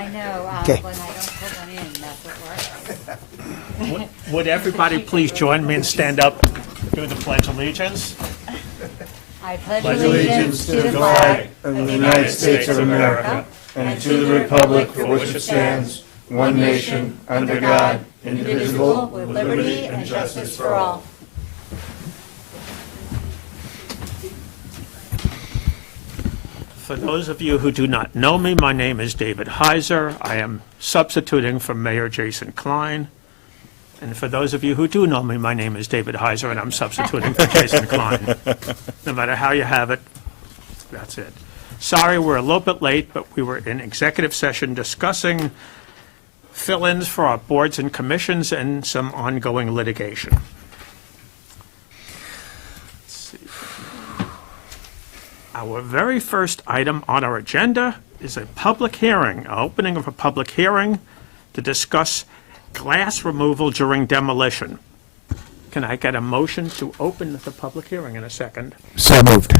I know. Okay. When I don't put one in, that's what works. Would everybody please join me and stand up, do the Pledge of Allegiance? I pledge Allegiance to the flag of the United States of America and to the republic for which it stands, one nation, under God, indivisible, with liberty and justice for all. For those of you who do not know me, my name is David Heiser. I am substituting for Mayor Jason Klein. And for those of you who do know me, my name is David Heiser, and I'm substituting for Jason Klein. No matter how you have it, that's it. Sorry, we're a little bit late, but we were in executive session discussing fill-ins for our boards and commissions and some ongoing litigation. Let's see. Our very first item on our agenda is a public hearing, an opening of a public hearing to discuss glass removal during demolition. Can I get a motion to open the public hearing in a second? So moved.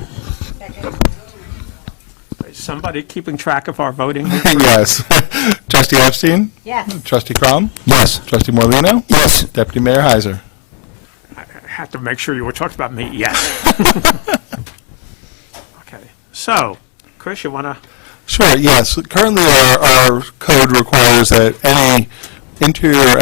Is somebody keeping track of our voting? Yes. Trustee Epstein? Yes. Trustee Crum? Yes. Trustee Morlino? Yes. Deputy Mayor Heiser? I had to make sure you were talking about me, yes. Okay, so, Chris, you want to? Sure, yes. Currently, our code requires that any interior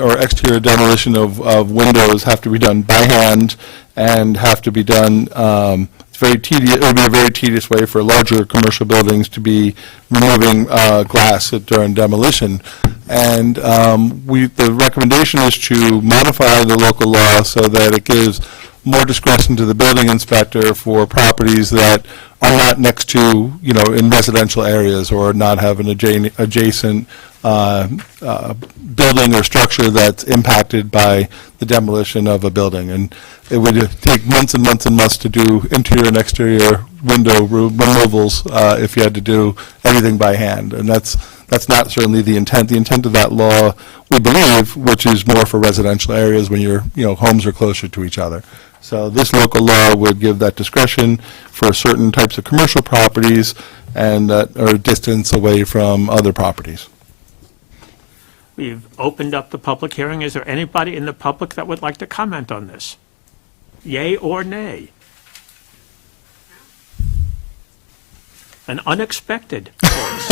or exterior demolition of windows have to be done by hand and have to be done, it's very tedious, it would be a very tedious way for larger commercial buildings to be removing glass during demolition. And the recommendation is to modify the local law so that it gives more discretion to the building inspector for properties that are not next to, in residential areas or not have an adjacent building or structure that's impacted by the demolition of a building. And it would take months and months and months to do interior and exterior window removals if you had to do everything by hand. And that's not certainly the intent. The intent of that law, we believe, which is more for residential areas when your homes are closer to each other. So this local law would give that discretion for certain types of commercial properties and that are distance away from other properties. We've opened up the public hearing. Is there anybody in the public that would like to comment on this? Yay or nay? An unexpected voice.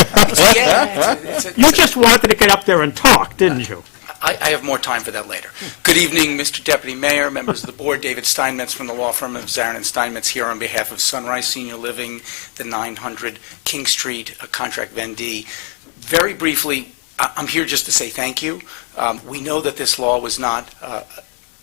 You just wanted to get up there and talk, didn't you? I have more time for that later. Good evening, Mr. Deputy Mayor, members of the board. David Steinmetz from the law firm of Zarin and Steinmetz here on behalf of Sunrise Senior Living, the 900 King Street contract vendee. Very briefly, I'm here just to say thank you. We know that this law was not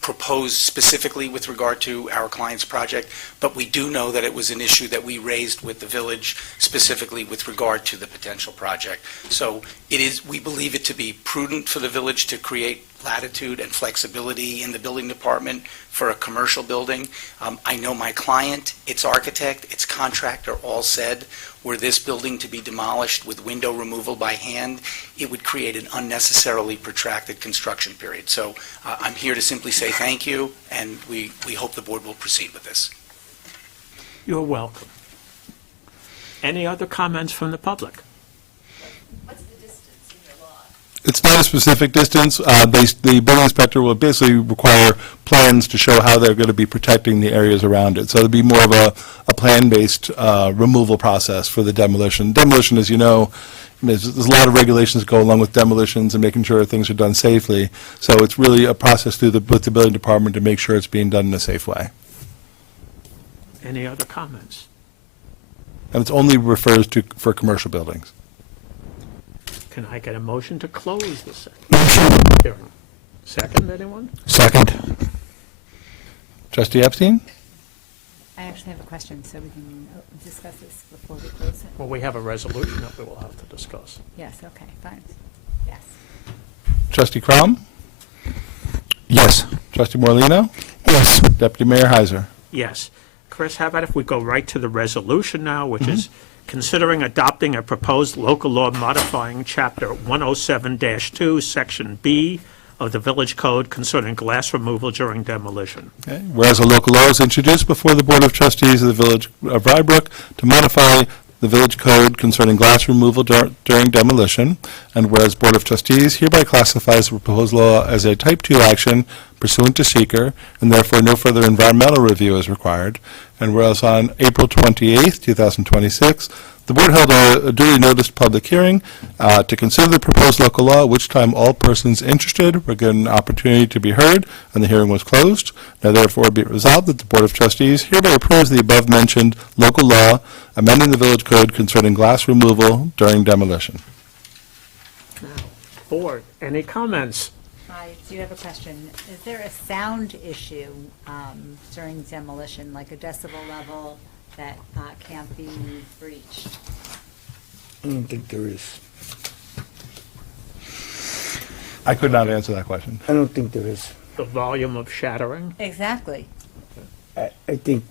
proposed specifically with regard to our client's project, but we do know that it was an issue that we raised with the village specifically with regard to the potential project. So we believe it to be prudent for the village to create latitude and flexibility in the building department for a commercial building. I know my client, its architect, its contractor all said, were this building to be demolished with window removal by hand, it would create an unnecessarily protracted construction period. So I'm here to simply say thank you, and we hope the board will proceed with this. You're welcome. Any other comments from the public? What's the distance in your law? It's not a specific distance. The building inspector will basically require plans to show how they're going to be protecting the areas around it. So it'll be more of a plan-based removal process for the demolition. Demolition, as you know, there's a lot of regulations that go along with demolitions and making sure things are done safely. So it's really a process with the building department to make sure it's being done in a safe way. Any other comments? And it only refers to for commercial buildings. Can I get a motion to close the hearing? Second, anyone? Second. Trustee Epstein? I actually have a question, so we can discuss this before we close it. Well, we have a resolution that we will have to discuss. Yes, okay, fine. Yes. Trustee Crum? Yes. Trustee Morlino? Yes. Deputy Mayor Heiser? Yes. Chris, how about if we go right to the resolution now, which is considering adopting a proposed local law modifying Chapter 107-2, Section B of the Village Code concerning glass removal during demolition. Okay. Whereas a local law is introduced before the Board of Trustees of the Village of Rye Brook to modify the village code concerning glass removal during demolition, and whereas Board of Trustees hereby classifies the proposed law as a Type 2 action pursuant to seeker, and therefore no further environmental review is required, and whereas on April 28th, 2026, the board held a duly noticed public hearing to consider the proposed local law, at which time all persons interested were given an opportunity to be heard, and the hearing was closed. Now therefore be it resolved that the Board of Trustees hereby approves the above-mentioned local law amending the village code concerning glass removal during demolition. Board, any comments? I do have a question. Is there a sound issue during demolition, like a decibel level that can't be breached? I don't think there is. I could not answer that question. I don't think there is. The volume of shattering? Exactly. I think,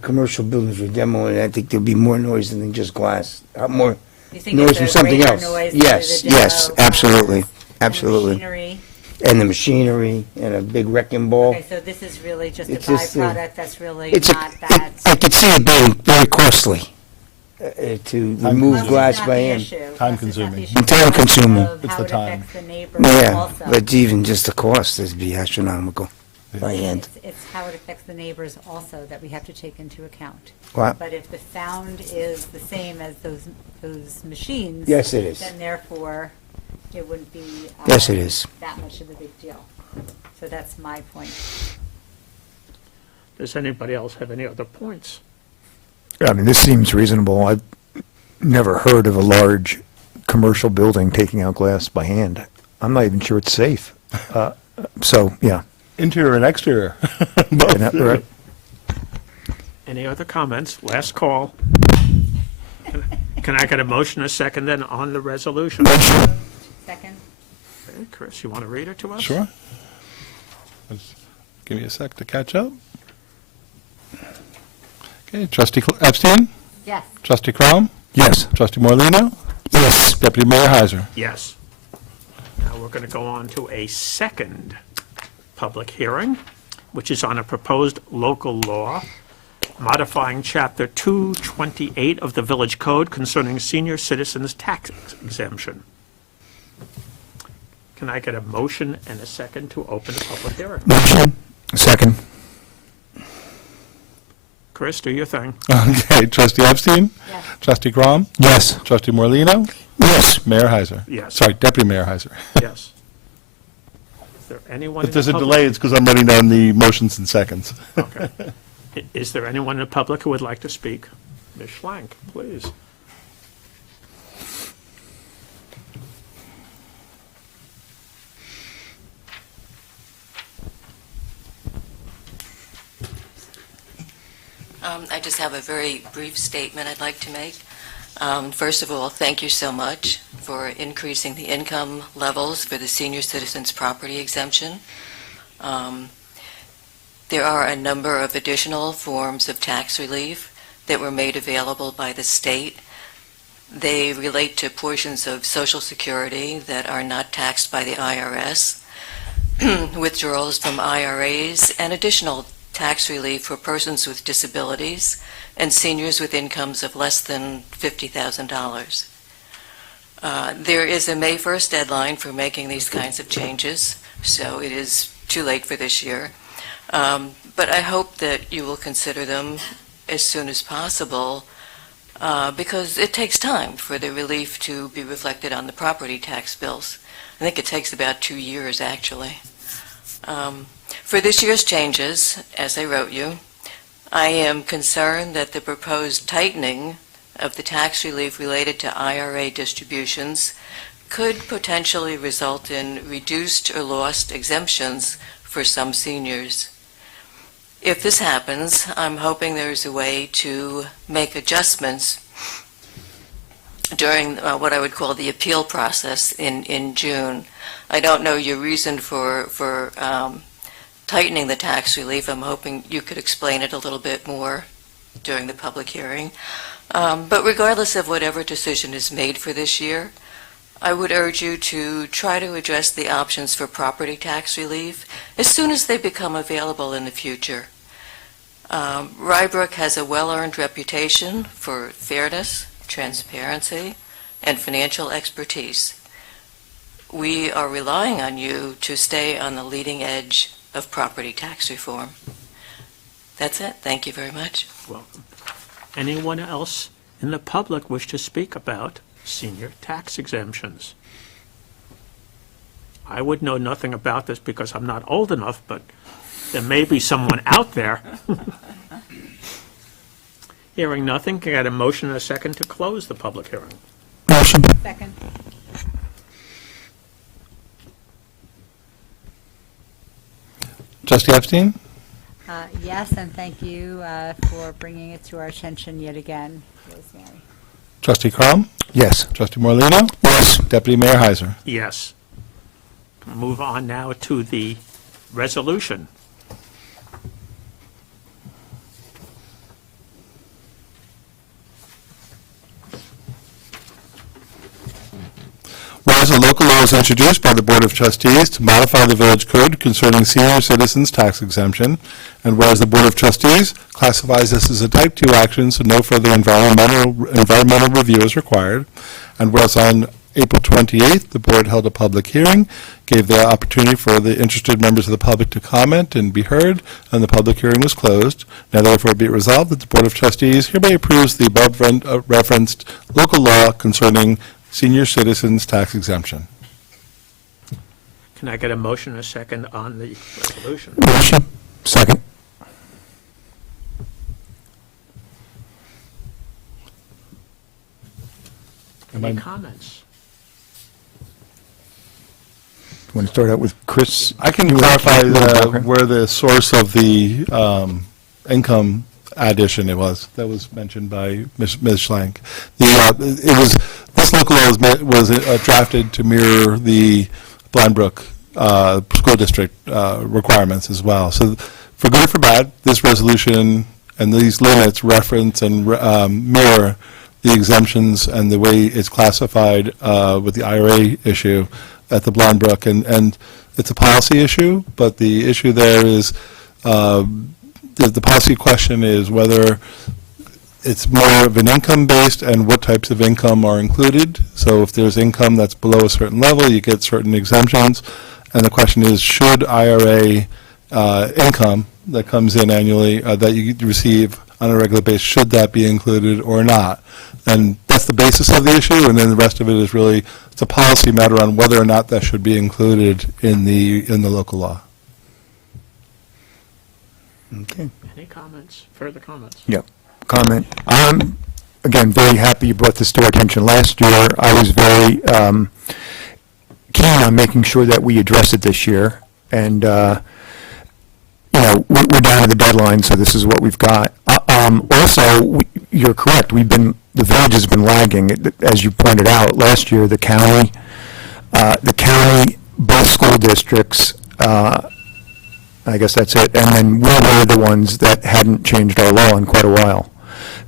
commercial buildings were demoing, I think there'll be more noise than just glass. More You think noise it's from a something greater else. noise Yes, due to the yes, demo, absolutely, and absolutely. machinery? And the machinery and a big wrecking ball. Okay, so this is really just a It's just byproduct that's really It's not that. I could see it being very costly to remove Plus, it's glass not by the hand. issue. Plus, it's Time-consuming. not the issue And time-consuming. of It's how the it time. affects the neighbors Yeah, also. but even just the cost would be astronomical by hand. It's how it affects the neighbors also that we have to take into account. What? But if the sound is the same as those machines. Yes, it is. Then therefore, it wouldn't be. Yes, it is. That much of a big deal. So that's my point. Does anybody else have any other points? I mean, this seems reasonable. I've never heard of a large commercial building taking out glass by hand. I'm not even sure it's safe. So, yeah. Interior and exterior. Right. Any other comments? Last call. Can I get a motion, a second, then on the resolution? Second? Okay, Chris, you want to read it to us? Sure. Just give me a sec to catch up. Okay, Trustee Epstein? Yes. Trustee Crom? Yes. Trustee Morlino, Yes, Deputy Mayor Heiser? Yes. Now we're going to go on to a second public hearing, which is on a proposed local law modifying Chapter 228 of the Village Code concerning senior citizens tax exemption. Can I get a motion and a second to open the public hearing? Motion. Second. Chris, do your thing. Okay, Trustee Epstein? Yes. Trustee Crom? Yes. Trustee Morlino, yes. Mayor Heiser? Yes. Sorry, Deputy Mayor Heiser. Yes. Is there anyone in If the there's a public? delay, it's because I'm writing down the motions in seconds. Okay. Is there anyone in the public who would like to speak? Ms. Schlank, please. I just have a very brief statement I'd like to make. First of all, thank you so much for increasing the income levels for the senior citizens property exemption. There are a number of additional forms of tax relief that were made available by the state. They relate to portions of Social Security that are not taxed by the IRS, withdrawals from IRAs, and additional tax relief for persons with disabilities and seniors with incomes of less than $50,000. There is a May 1st deadline for making these kinds of changes, so it is too late for this year. But I hope that you will consider them as soon as possible because it takes time for the relief to be reflected on the property tax bills. I think it takes about 2 years, actually. For this year's changes, as I wrote you, I am concerned that the proposed tightening of the tax relief related to IRA distributions could potentially result in reduced or lost exemptions for some seniors. If this happens, I'm hoping there's a way to make adjustments during what I would call the appeal process in June. I don't know your reason for tightening the tax relief. I'm hoping you could explain it a little bit more during the public hearing. But regardless of whatever decision is made for this year, I would urge you to try to address the options for property tax relief as soon as they become available in the future. Rye Brook has a well-earned reputation for fairness, transparency, and financial expertise. We are relying on you to stay on the leading edge of property tax reform. That's it. Thank you very much. Welcome. Anyone else in the public wish to speak about senior tax exemptions? I would know nothing about this because I'm not old enough, but there may be someone out there. Hearing nothing, can I get a motion and a second to close the public hearing? Motion. Second. Trustee Epstein? Yes, and thank you for bringing it to our attention yet again, Rosemary. Trustee Crum? Yes. Trustee Morlino, Yes. Deputy Mayor Heiser? Yes. Move on now to the resolution. Whereas a local law is introduced by the Board of Trustees to modify the village code concerning senior citizens tax exemption, and whereas the Board of Trustees classifies this as a type 2 action, so no further environmental review is required, and whereas on April 28th, the board held a public hearing, gave the opportunity for the interested members of the public to comment and be heard, and the public hearing was closed. Now therefore be it resolved that the Board of Trustees hereby approves the above referenced local law concerning senior citizens tax exemption. Can I get a motion and a second on the resolution? Motion. Second. Any comments? Want to start out with Chris? I can You want to clarify give a little background? where the source of the income addition it was. That was mentioned by Ms. Schlank. It was, this local law was drafted to mirror the Blind Brook school district requirements as well. So for good or for bad, this resolution and these limits reference and mirror the exemptions and the way it's classified with the IRA issue at the Blind Brook. And it's a policy issue, but the issue there is the policy question is whether it's more of an income-based and what types of income are included. So if there's income that's below a certain level, you get certain exemptions. And the question is, should IRA income that comes in annually that you receive on a regular basis, should that be included or not? And that's the basis of the issue, and then the rest of it is really, it's a policy matter on whether or not that should be included in the local law. Okay. Any comments, further comments? Yeah. Comment. I'm, again, very happy you brought this to our attention. Last year, I was very keen on making sure that we address it this year. And, you know, we're down to the deadline, so this is what we've got. Also, you're correct. The village has been lagging. As you pointed out, last year, the county, both school districts, I guess that's it. And then we were the ones that hadn't changed our law in quite a while.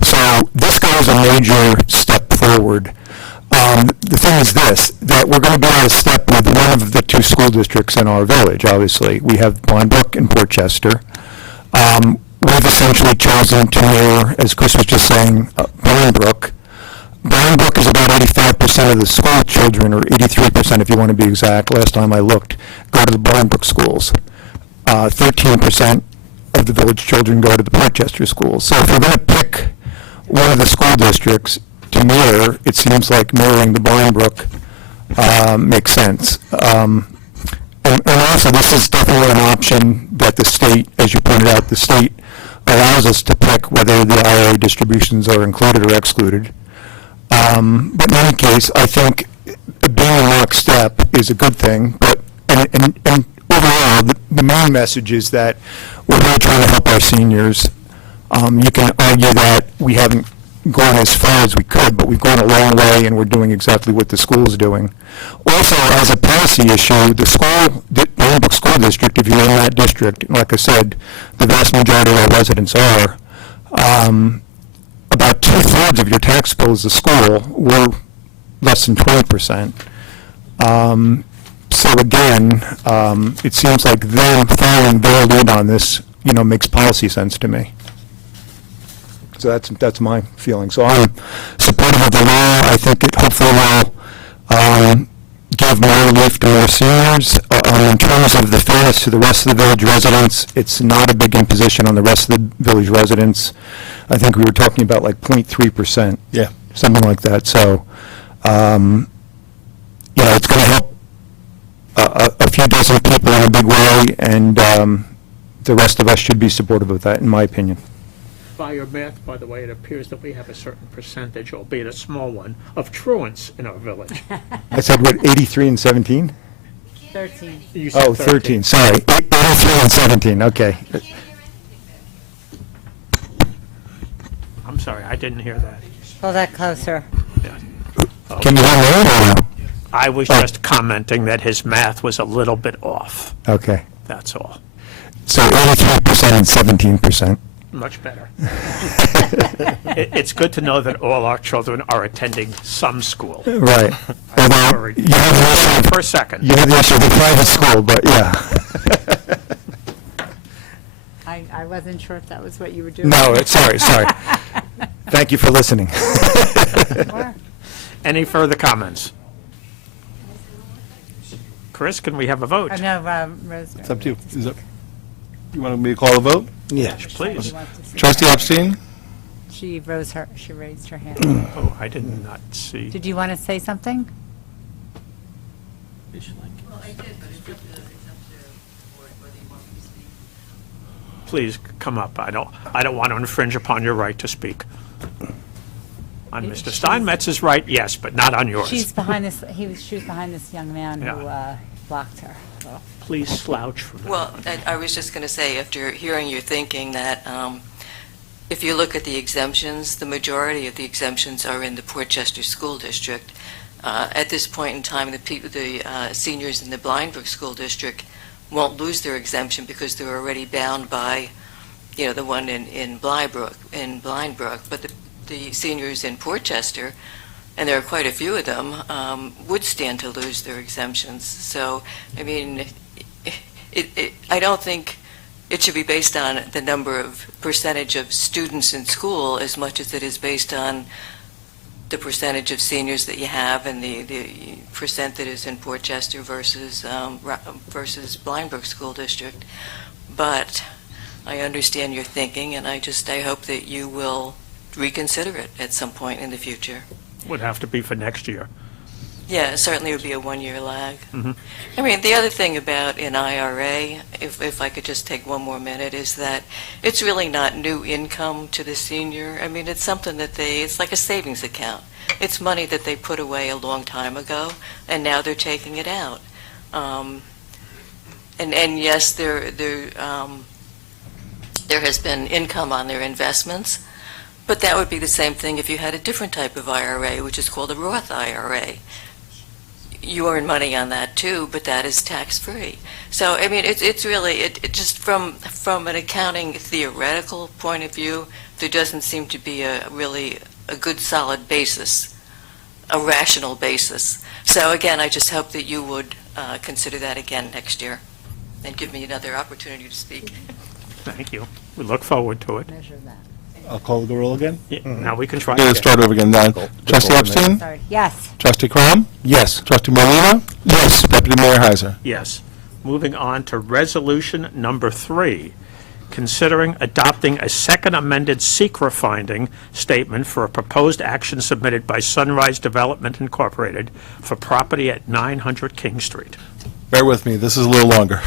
So this goes a major step forward. The thing is this, that we're going to be out of step with one of the two school districts in our village, obviously. We have Blind Brook and Portchester. We've essentially chosen to mirror, as Chris was just saying, Blind Brook. Blind Brook is about 85% of the school children, or 83% if you want to be exact, last time I looked, go to the Blind Brook schools. 13% of the village children go to the Portchester schools. So if we're going to pick one of the school districts to mirror, it seems like mirroring the Blind Brook makes sense. And also, this is definitely an option that the state, as you pointed out, the state allows us to pick whether the IRA distributions are included or excluded. But in any case, I think being in lockstep is a good thing. But and overall, the main message is that we're really trying to help our seniors. You can argue that we haven't gone as far as we could, but we've gone a long way, and we're doing exactly what the school is doing. Also, as a policy issue, the Brook School District, if you're in that district, like I said, the vast majority of our residents are, about 2/3 of your tax bill is the school. We're less than 20%. So again, it seems like them following their lead on this, makes policy sense to me. So that's my feeling. So I'm supportive of the law. I think it hopefully will give more relief to more seniors. In terms of the fairness to the rest of the village residents, it's not a big imposition on the rest of the village residents. I think we were talking about like 0.3%. Yeah. Something like that. So, it's going to help a few dozen people in a big way, and the rest of us should be supportive of that, in my opinion. By your math, by the way, it appears that we have a certain percentage, albeit a small one, of truants in our village. I said, what, 83 and 17? 13. You said Oh, 13, sorry. 83 and 17, okay. I'm sorry, I didn't hear that. Pull that closer. Yeah. Can you hear me or no? I was just commenting that his math was a little bit off, Okay. that's all. So 83% and 17%. Much better. It's good to know that all our children are attending some school. Right. Although, Worried. you have the issue, For a second. you have the issue of the private school, but yeah. I wasn't sure if that was what you were doing. No, sorry. Thank you for listening. Sure. Any further comments? Chris, can we have a vote? Oh, no, Rosemary. It's up to you. You want me to call a vote? Yeah. Please. She wants to see Trustee that. Epstein? She raised her hand. Oh, I did not see. Did you want to say something? Please come up. I don't want to infringe upon your right to speak. On Mr. Steinmetz's right, yes, but not on yours. She's behind this, she was behind this young man who Yeah. blocked her. Please slouch from that. Well, I was just going to say, after hearing your thinking, that if you look at the exemptions, the majority of the exemptions are in the Portchester School District. At this point in time, the seniors in the Blindbrook School District won't lose their exemption because they're already bound by, the one in Blindbrook. But the seniors in Portchester, and there are quite a few of them, would stand to lose their exemptions. So, I mean, I don't think it should be based on the percentage of students in school as much as it is based on the percentage of seniors that you have and the percent that is in Portchester versus Blindbrook School District. But I understand your thinking, and I hope that you will reconsider it at some point in the future. Would have to be for next year. Yeah, it certainly would be a one-year lag. Mhm. I mean, the other thing about an IRA, if I could just take one more minute, is that it's really not new income to the senior. I mean, it's something that it's like a savings account. It's money that they put away a long time ago, and now they're taking it out. And yes, there has been income on their investments, but that would be the same thing if you had a different type of IRA, which is called a Roth IRA. You earn money on that too, but that is tax-free. So, I mean, it's really, it just from an accounting theoretical point of view, there doesn't seem to be really a good solid basis, a rational basis. So again, I just hope that you would consider that again next year and give me another opportunity to speak. Thank you. We look forward to it. Measure that. I'll call the roll again. Yeah, now we can try We're going again. to start over again now. Trustee Epstein? Sorry. Yes. Trustee Crum? Yes. Trustee Morlino? Yes. Deputy Mayor Heiser? Yes. Moving on to resolution number 3, considering adopting a second amended secret finding statement for a proposed action submitted by Sunrise Development Incorporated for property at 900 King Street. Bear with me, this is a little longer.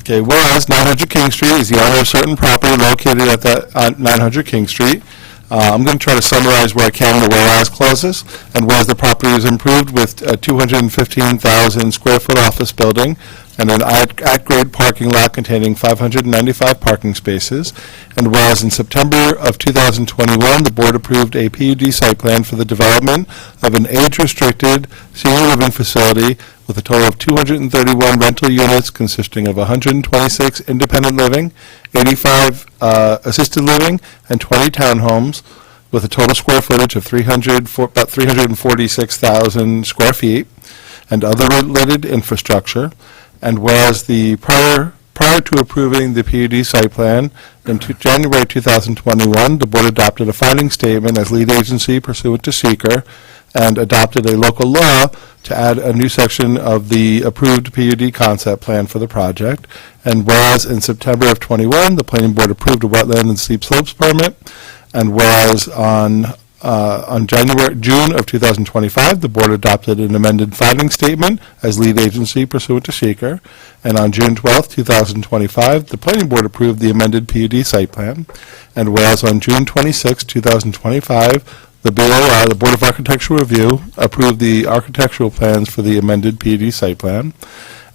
Okay, whereas 900 King Street is the owner of certain property located at 900 King Street. I'm going to try to summarize where I can the whereas clauses. And whereas the property is improved with a 215,000 square foot office building and an at-grade parking lot containing 595 parking spaces. And whereas in September of 2021, the board approved a PUD site plan for the development of an age-restricted senior living facility with a total of 231 rental units consisting of 126 independent living, 85 assisted living, and 20 townhomes with a total square footage of about 346,000 square feet and other related infrastructure. And whereas the prior prior to approving the PUD site plan, in January 2021, the board adopted a finding statement as lead agency pursuant to seeker and adopted a local law to add a new section of the approved PUD concept plan for the project. And whereas in September of '21, the planning board approved a wetland and steep slopes permit, and whereas on June of 2025, the board adopted an amended finding statement as lead agency pursuant to seeker, and on June 12, 2025, the planning board approved the amended PUD site plan, and whereas on June 26, 2025, the BOR, the Board of Architectural Review, approved the architectural plans for the amended PUD site plan,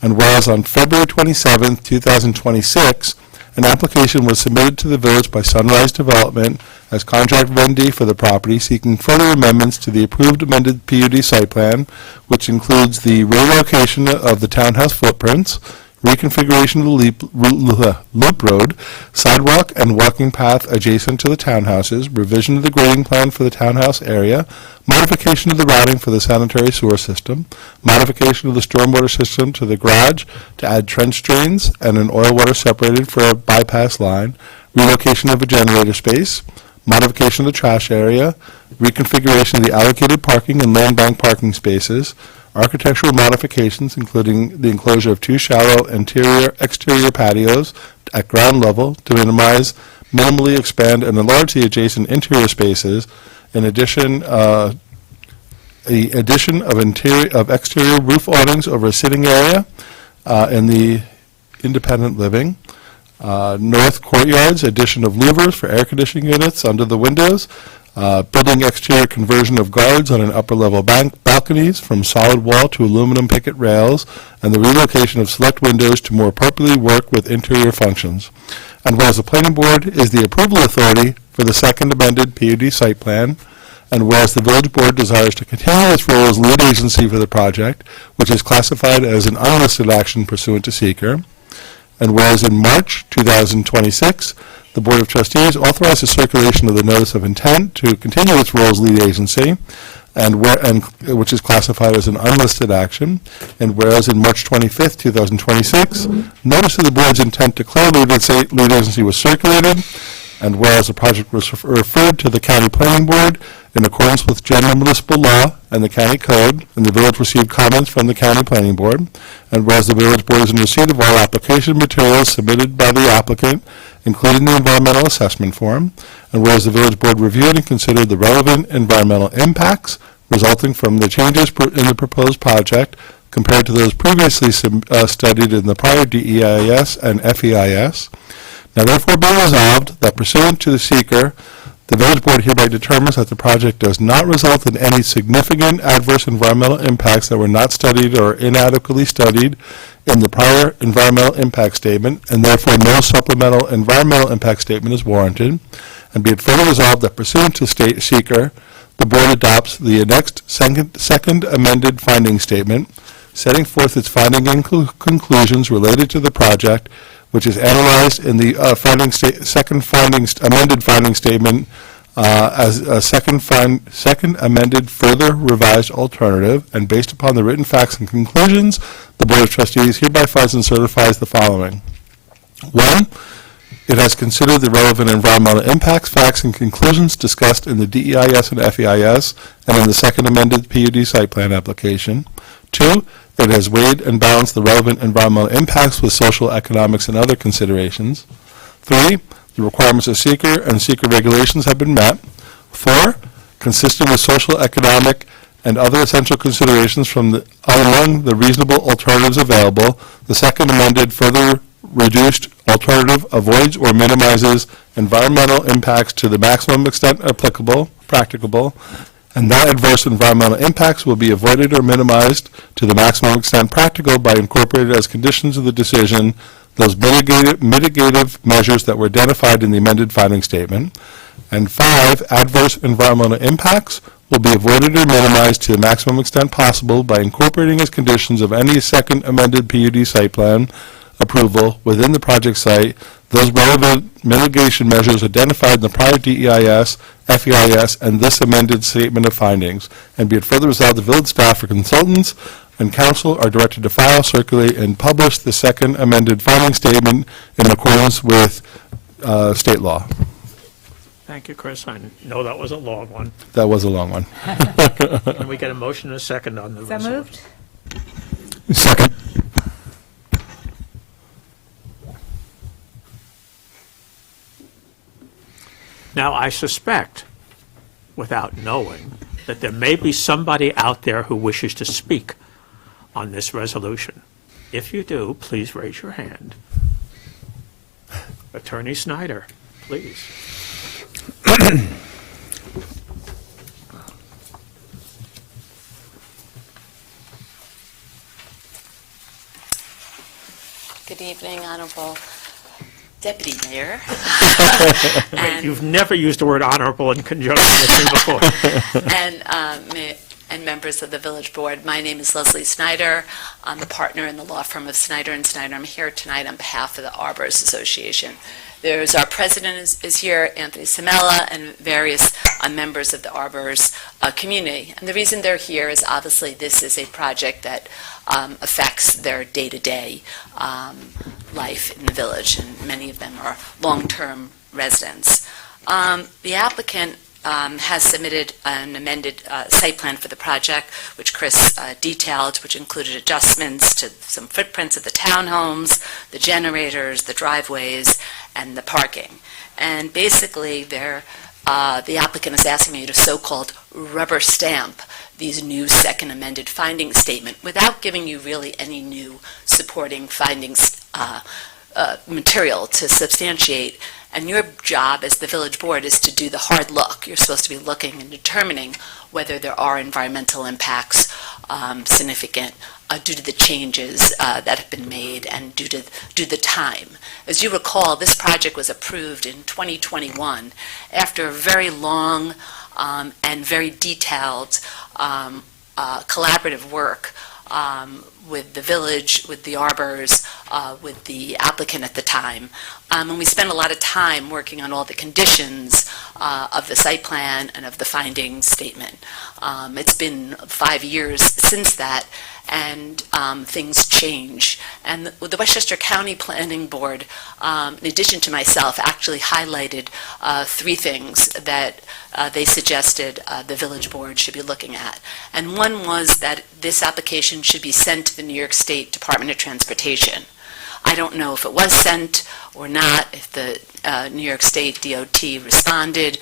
and whereas on February 27, 2026, an application was submitted to the village by Sunrise Development as contract vendee for the property, seeking further amendments to the approved amended PUD site plan, which includes the relocation of the townhouse footprints, reconfiguration of the loop road, sidewalk and walking path adjacent to the townhouses, revision of the grading plan for the townhouse area, modification of the routing for the sanitary sewer system, modification of the stormwater system to the garage to add trench drains and an oil water separated for a bypass line, relocation of a generator space, modification of the trash area, reconfiguration of the allocated parking and land bank parking spaces, architectural modifications, including the enclosure of two shallow exterior patios at ground level to minimally expand and enlarge the adjacent interior spaces. In addition, the addition of exterior roof awnings over a sitting area in the independent living. North courtyards, addition of louvers for air conditioning units under the windows. Building exterior conversion of guards on an upper level balconies from solid wall to aluminum picket rails, and the relocation of select windows to more appropriately work with interior functions. And whereas the planning board is the approval authority for the second amended PUD site plan, and whereas the village board desires to continue its role as lead agency for the project, which is classified as an unlisted action pursuant to seeker, and whereas in March 2026, the Board of Trustees authorized the circulation of the notice of intent to continue its role as lead agency, which is classified as an unlisted action. And whereas in March 25th, 2026, notice of the board's intent to declare lead agency was circulated, and whereas the project was referred to the county planning board in accordance with general municipal law and the county code, and the village received comments from the county planning board, and whereas the village board is in receipt of all application materials submitted by the applicant, including the environmental assessment form, and whereas the village board reviewed and considered the relevant environmental impacts resulting from the changes in the proposed project compared to those previously studied in the prior DEIS and FEIS. Now therefore be resolved that pursuant to the seeker, the village board hereby determines that the project does not result in any significant adverse environmental impacts that were not studied or inadequately studied in the prior environmental impact statement, and therefore no supplemental environmental impact statement is warranted. And be it further resolved that pursuant to state seeker, the board adopts the annexed second amended finding statement, setting forth its finding and conclusions related to the project, which is analyzed in the amended finding statement as a second amended further revised alternative, and based upon the written facts and conclusions, the Board of Trustees hereby finds and certifies the following. 1, it has considered the relevant environmental impacts, facts, and conclusions discussed in the DEIS and FEIS and in the second amended PUD site plan application. 2, it has weighed and balanced the relevant environmental impacts with social, economics, and other considerations. 3, the requirements of seeker and seeker regulations have been met. 4, consistent with social, economic, and other essential considerations among the reasonable alternatives available, the second amended further reduced alternative avoids or minimizes environmental impacts to the maximum extent practicable, and that adverse environmental impacts will be avoided or minimized to the maximum extent practical by incorporating as conditions of the decision those mitigative measures that were identified in the amended finding statement. And 5, adverse environmental impacts will be avoided or minimized to the maximum extent possible by incorporating as conditions of any second amended PUD site plan approval within the project site those relevant mitigation measures identified in the prior DEIS, FEIS, and this amended statement of findings. And be it further resolved, the village staff or consultants and council are directed to file, circulate, and publish the second amended finding statement in accordance with state law. Thank you, Chris. I know that was a long one. That was a long one. Can we get a motion and a second on the So resolution? moved? Second. Now, I suspect, without knowing, that there may be somebody out there who wishes to speak on this resolution. If you do, please raise your hand. Attorney Snyder, please. Good evening, Honorable Deputy Mayor. Wait, you've never used the word honorable in conjunction with me before. And members of the Village Board. My name is Leslie Snyder. I'm a partner in the law firm of Snyder & Snyder. I'm here tonight on behalf of the Arbors Association. There's our president is here, Anthony Samella, and various members of the Arbors community. And the reason they're here is obviously this is a project that affects their day-to-day life in the village, and many of them are long-term residents. The applicant has submitted an amended site plan for the project, which Chris detailed, which included adjustments to some footprints of the townhomes, the generators, the driveways, and the parking. And basically, the applicant is asking me to so-called rubber stamp these new second amended finding statement without giving you really any new supporting findings material to substantiate. And your job as the village board is to do the hard look. You're supposed to be looking and determining whether there are environmental impacts significant due to the changes that have been made and due to the time. As you recall, this project was approved in 2021 after very long and very detailed collaborative work with the village, with the arbors, with the applicant at the time. And we spent a lot of time working on all the conditions of the site plan and of the findings statement. It's been 5 years since that, and things change. And the Westchester County Planning Board, in addition to myself, actually highlighted 3 things that they suggested the village board should be looking at. And one was that this application should be sent to the New York State Department of Transportation. I don't know if it was sent or not, if the New York State DOT responded.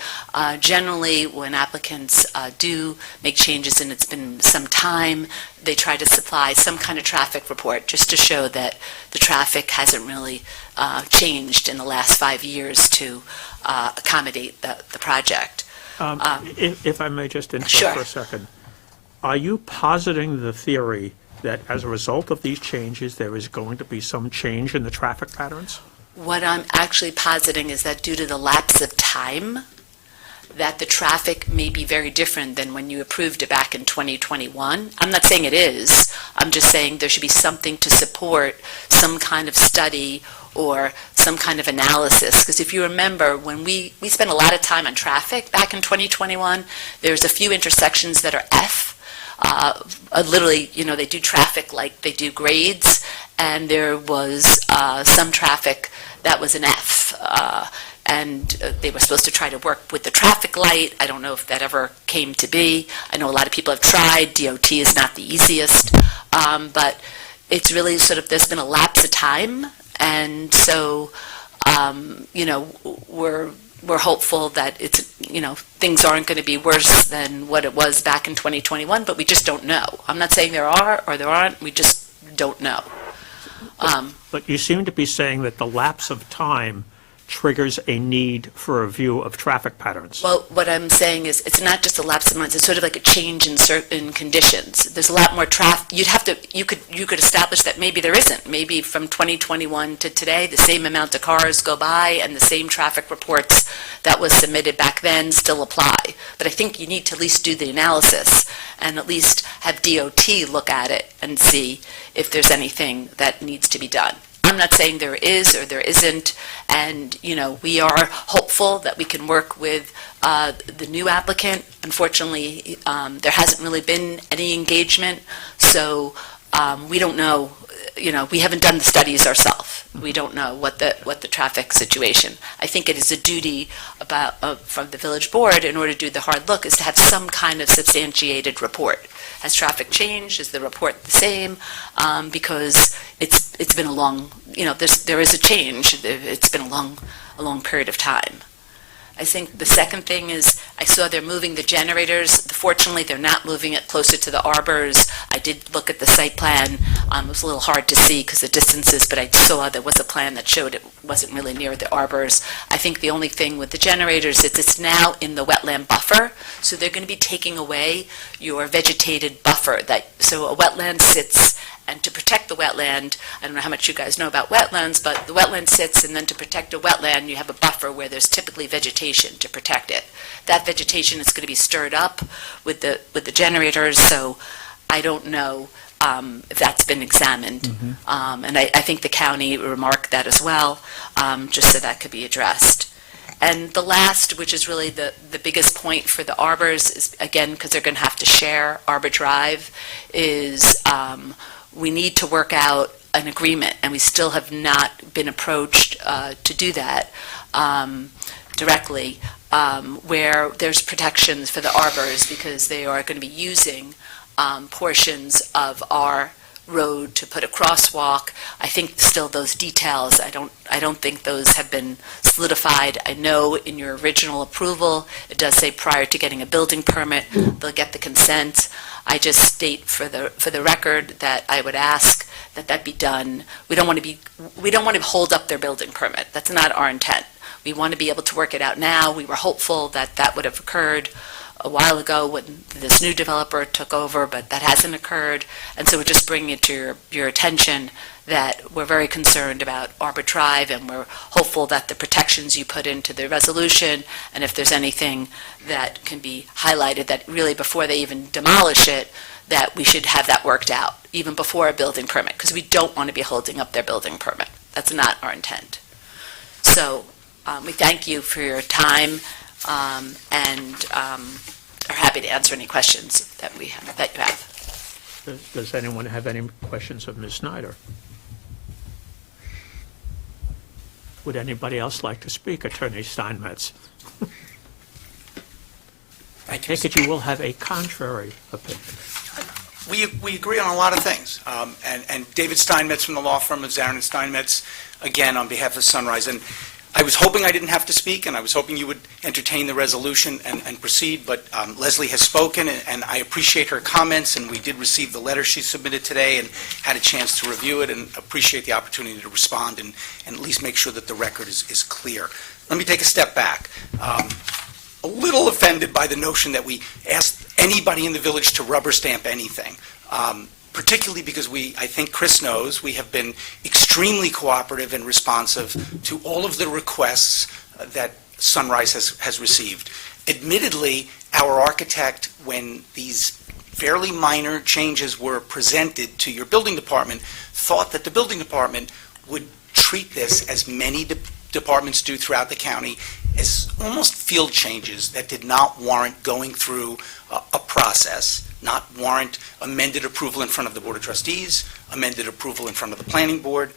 Generally, when applicants do make changes, and it's been some time, they try to supply some kind of traffic report just to show that the traffic hasn't really changed in the last 5 years to accommodate the project. If I may just interrupt Sure. for a second. Are you positing the theory that as a result of these changes, there is going to be some change in the traffic patterns? What I'm actually positing is that due to the lapse of time, that the traffic may be very different than when you approved it back in 2021. I'm not saying it is. I'm just saying there should be something to support some kind of study or some kind of analysis. Because if you remember, when we spent a lot of time on traffic back in 2021, there's a few intersections that are F. Literally, they do traffic like they do grades, and there was some traffic that was an F. And they were supposed to try to work with the traffic light. I don't know if that ever came to be. I know a lot of people have tried. DOT is not the easiest. But it's really sort of, there's been a lapse of time. And so, we're hopeful that it's, things aren't going to be worse than what it was back in 2021, but we just don't know. I'm not saying there are or there aren't. We just don't know. But you seem to be saying that the lapse of time triggers a need for a view of traffic patterns. Well, what I'm saying is it's not just a lapse of months. It's sort of like a change in certain conditions. There's a lot more traffic. You could establish that maybe there isn't. Maybe from 2021 to today, the same amount of cars go by and the same traffic reports that was submitted back then still apply. But I think you need to at least do the analysis and at least have DOT look at it and see if there's anything that needs to be done. I'm not saying there is or there isn't, and, we are hopeful that we can work with the new applicant. Unfortunately, there hasn't really been any engagement, so we don't know, we haven't done the studies ourselves. We don't know what the traffic situation. I think it is a duty from the village board, in order to do the hard look, is to have some kind of substantiated report. Has traffic changed? Is the report the same? Because it's been a long, there is a change. It's been a long period of time. I think the second thing is, I saw they're moving the generators. Fortunately, they're not moving it closer to the arbors. I did look at the site plan. It was a little hard to see because of distances, but I saw there was a plan that showed it wasn't really near the arbors. I think the only thing with the generators is it's now in the wetland buffer, so they're going to be taking away your vegetated buffer. So a wetland sits, and to protect the wetland, I don't know how much you guys know about wetlands, but the wetland sits, and then to protect a wetland, you have a buffer where there's typically vegetation to protect it. That vegetation is going to be stirred up with the generators, so I don't know if that's been examined. And I think the county remarked that as well, just so that could be addressed. And the last, which is really the biggest point for the arbors, is, again, because they're going to have to share Arbor Drive, is we need to work out an agreement, and we still have not been approached to do that directly, where there's protections for the arbors, because they are going to be using portions of our road to put a crosswalk. I think still those details, I don't think those have been solidified. I know in your original approval, it does say prior to getting a building permit, they'll get the consent. I just state for the record that I would ask that be done. We don't want to hold up their building permit. That's not our intent. We want to be able to work it out now. We were hopeful that would have occurred a while ago when this new developer took over, but that hasn't occurred. And so we're just bringing it to your attention that we're very concerned about Arbor Drive, and we're hopeful that the protections you put into the resolution, and if there's anything that can be highlighted, that really before they even demolish it, that we should have that worked out, even before a building permit, because we don't want to be holding up their building permit. That's not our intent. So we thank you for your time, and are happy to answer any questions that you have. Does anyone have any questions of Ms. Snyder? Would anybody else like to speak? Attorney Steinmetz. I take it you will have a contrary opinion. We agree on a lot of things. And David Steinmetz from the law firm of Zarin and Steinmetz, again, on behalf of Sunrise. And I was hoping I didn't have to speak, and I was hoping you would entertain the resolution and proceed, but Leslie has spoken, and I appreciate her comments, and we did receive the letter she submitted today and had a chance to review it, and appreciate the opportunity to respond and at least make sure that the record is clear. Let me take a step back. A little offended by the notion that we asked anybody in the village to rubber stamp anything. Particularly because I think Chris knows, we have been extremely cooperative and responsive to all of the requests that Sunrise has received. Admittedly, our architect, when these fairly minor changes were presented to your building department, thought that the building department would treat this, as many departments do throughout the county, as almost field changes that did not warrant going through a process, not warrant amended approval in front of the Board of Trustees, amended approval in front of the Planning Board,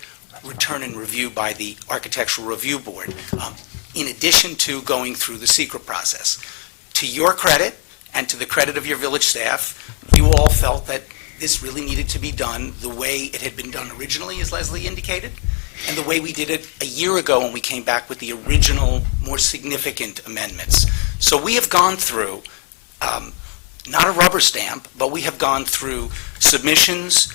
return and review by the Architectural Review Board, in addition to going through the secret process. To your credit, and to the credit of your village staff, you all felt that this really needed to be done the way it had been done originally, as Leslie indicated, and the way we did it a year ago when we came back with the original, more significant amendments. So we have gone through, not a rubber stamp, but we have gone through submissions,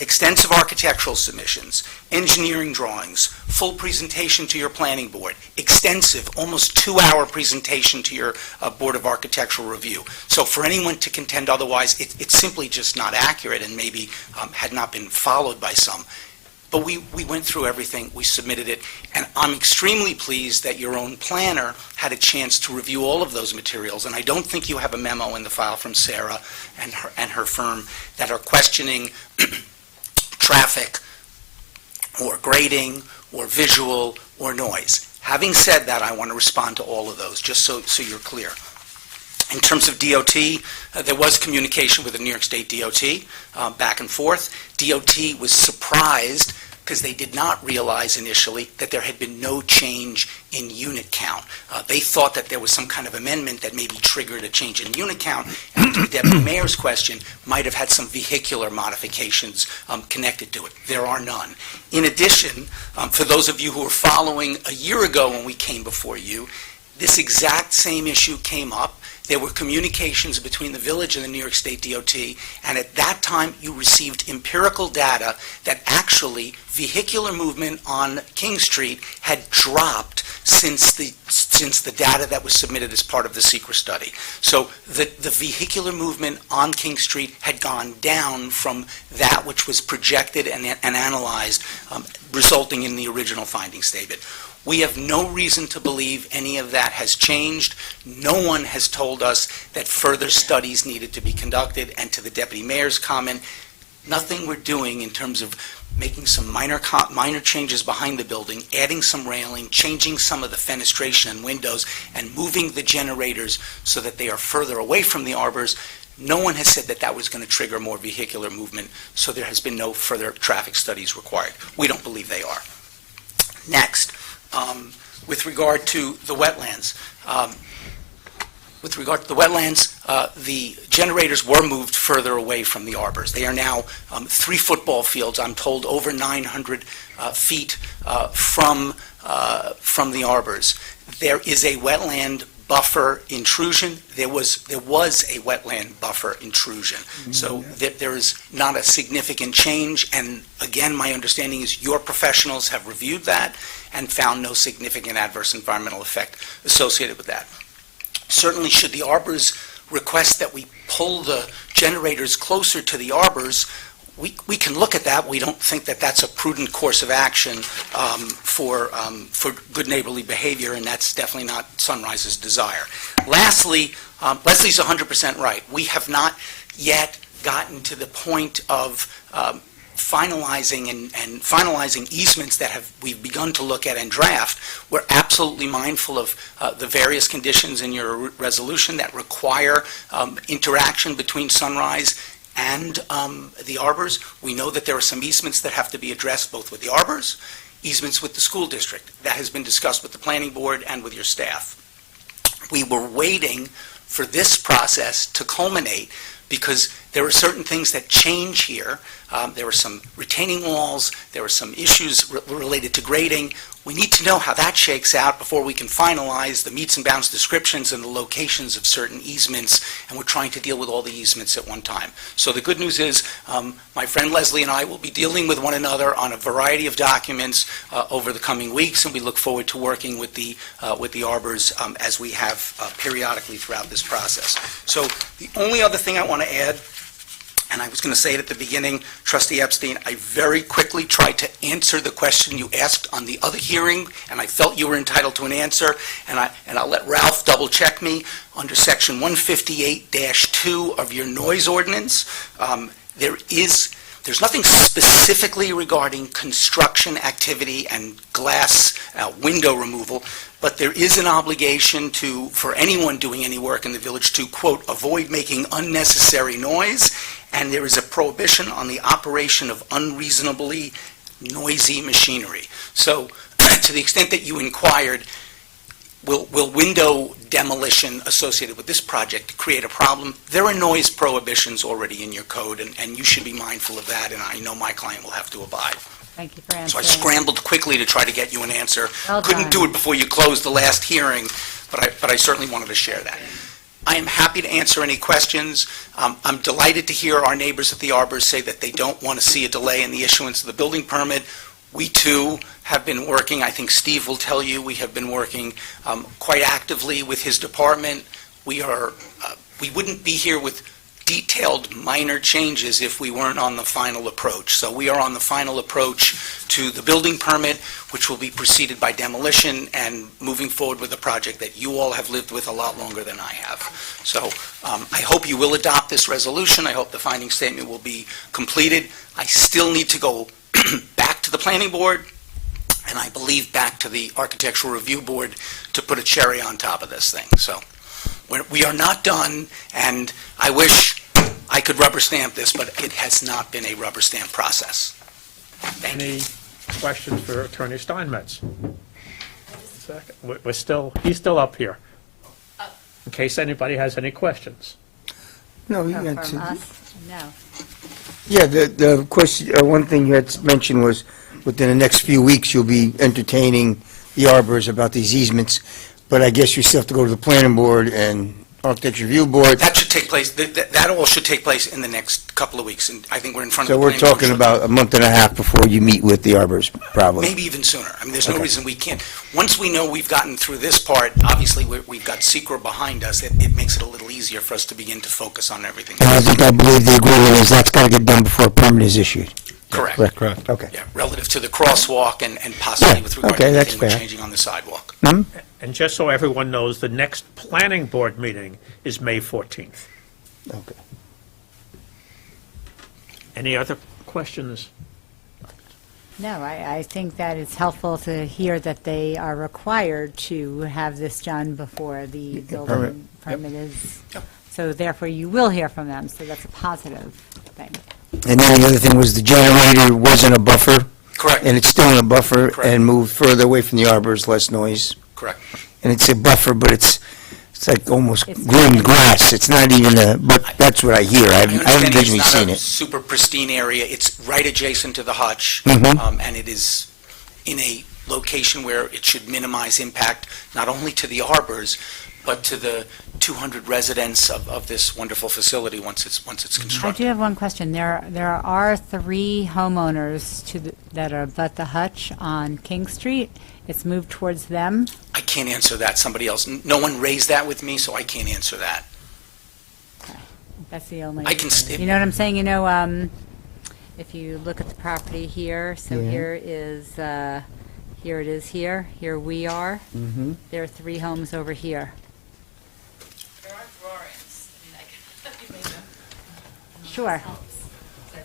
extensive architectural submissions, engineering drawings, full presentation to your planning board, extensive, almost 2-hour presentation to your Board of Architectural Review. So for anyone to contend otherwise, it's simply just not accurate, and maybe had not been followed by some. But we went through everything, we submitted it, and I'm extremely pleased that your own planner had a chance to review all of those materials, and I don't think you have a memo in the file from Sarah and her firm that are questioning traffic or grading, or visual, or noise. Having said that, I want to respond to all of those, just so you're clear. In terms of DOT, there was communication with the New York State DOT back and forth. DOT was surprised because they did not realize initially that there had been no change in unit count. They thought that there was some kind of amendment that maybe triggered a change in unit count, and to the Deputy Mayor's question, might have had some vehicular modifications connected to it. There are none. In addition, for those of you who were following a year ago when we came before you, this exact same issue came up. There were communications between the village and the New York State DOT, and at that time you received empirical data that actually vehicular movement on King Street had dropped since the data that was submitted as part of the secret study. So the vehicular movement on King Street had gone down from that which was projected and analyzed, resulting in the original finding statement. We have no reason to believe any of that has changed. No one has told us that further studies needed to be conducted, and to the Deputy Mayor's comment, nothing we're doing in terms of making some minor changes behind the building, adding some railing, changing some of the fenestration and windows, and moving the generators so that they are further away from the arbors. No one has said that that was going to trigger more vehicular movement, so there has been no further traffic studies required. We don't believe they are. Next. With regard to the wetlands, the generators were moved further away from the arbors. They are now 3 football fields, I'm told, over 900 feet from the arbors. There is a wetland buffer intrusion. There was a wetland buffer intrusion. So there is not a significant change, and again, my understanding is your professionals have reviewed that and found no significant adverse environmental effect associated with that. Certainly, should the arbors request that we pull the generators closer to the arbors, we can look at that. We don't think that that's a prudent course of action for good neighborly behavior, and that's definitely not Sunrise's desire. Lastly, Leslie's 100% right. We have not yet gotten to the point of finalizing easements that we've begun to look at and draft. We're absolutely mindful of the various conditions in your resolution that require interaction between Sunrise and the arbors. We know that there are some easements that have to be addressed both with the arbors, easements with the school district. That has been discussed with the planning board and with your staff. We were waiting for this process to culminate because there are certain things that change here. There are some retaining walls, there are some issues related to grading. We need to know how that shakes out before we can finalize the meets and bounds descriptions and the locations of certain easements, and we're trying to deal with all the easements at one time. So the good news is my friend Leslie and I will be dealing with one another on a variety of documents over the coming weeks, and we look forward to working with the arbors as we have periodically throughout this process. So the only other thing I want to add, and I was going to say it at the beginning, Trustee Epstein, I very quickly tried to answer the question you asked on the other hearing, and I felt you were entitled to an answer, and I'll let Ralph double-check me. Under Section 158-2 of your noise ordinance, there's nothing specifically regarding construction activity and glass window removal, but there is an obligation for anyone doing any work in the village to, quote, avoid making unnecessary noise, and there is a prohibition on the operation of unreasonably noisy machinery. So to the extent that you inquired, will window demolition associated with this project create a problem? There are noise prohibitions already in your code, and you should be mindful of that, and I know my client will have to abide. Thank you for So I answering. scrambled quickly to try to get you an answer. Well Couldn't done. do it before you closed the last hearing, but I certainly wanted to share that. I am happy to answer any questions. I'm delighted to hear our neighbors at the arbors say that they don't want to see a delay in the issuance of the building permit. We, too, have been working, I think Steve will tell you, we have been working quite actively with his department. We wouldn't be here with detailed minor changes if we weren't on the final approach. So we are on the final approach to the building permit, which will be preceded by demolition and moving forward with a project that you all have lived with a lot longer than I have. So I hope you will adopt this resolution. I hope the finding statement will be completed. I still need to go back to the planning board, and I believe back to the architectural review board to put a cherry on top of this thing. So we are not done, and I wish I could rubber stamp this, but it has not been a rubber stamp process. Thank you. Any questions for Attorney Steinmetz? He's still up here, in case anybody has any questions. No, you Oh, got from to. us? No. Yeah, the question, one thing you had mentioned was within the next few weeks, you'll be entertaining the arbors about these easements, but I guess you still have to go to the planning board and architecture review board. That should take place, that all should take place in the next couple of weeks, and I think we're in front of So the we're planning board talking shortly. about a month and a half before you meet with the arbors, probably. Maybe even sooner. I mean, there's no Okay. reason we can't. Once we know we've gotten through this part, obviously, we've got SECR behind us. It makes it a little easier for us to begin to focus on everything. And I believe the agreement is that's got to get done before a permit is issued. Correct. Correct. Okay. Yeah, relative to the crosswalk and possibly Yeah, with regard okay, to that's anything we're fair. changing on the sidewalk. And just so everyone knows, the next planning board meeting is May 14th. Okay. Any other questions? No, I think that it's helpful to hear that they are required to have this done before the building permit is, Yep. so therefore you will hear from them, so that's a positive thing. And then the other thing was the generator wasn't a buffer, Correct, and it's still in a buffer Correct. and moved further away from the arbors, less noise. correct. And it's a buffer, but it's like almost It's- green grass. It's not even a, but that's what I hear. I haven't understand visually it's seen not a it. super pristine area. It's right adjacent to the hutch, Mhm. and it is in a location where it should minimize impact, not only to the arbors, but to the 200 residents of this wonderful facility once it's I constructed. do have one question. There are 3 homeowners that are but the hutch on King Street. It's moved towards them. I can't answer that. Somebody else, no one raised that with me, so I can't answer that. That's the only. I can st- You know what I'm saying? You know, if you look at the property here, so Yeah. here it is here, here we are. Mhm. There are 3 homes over here. There are drawings, I mean, I can make them. Sure. I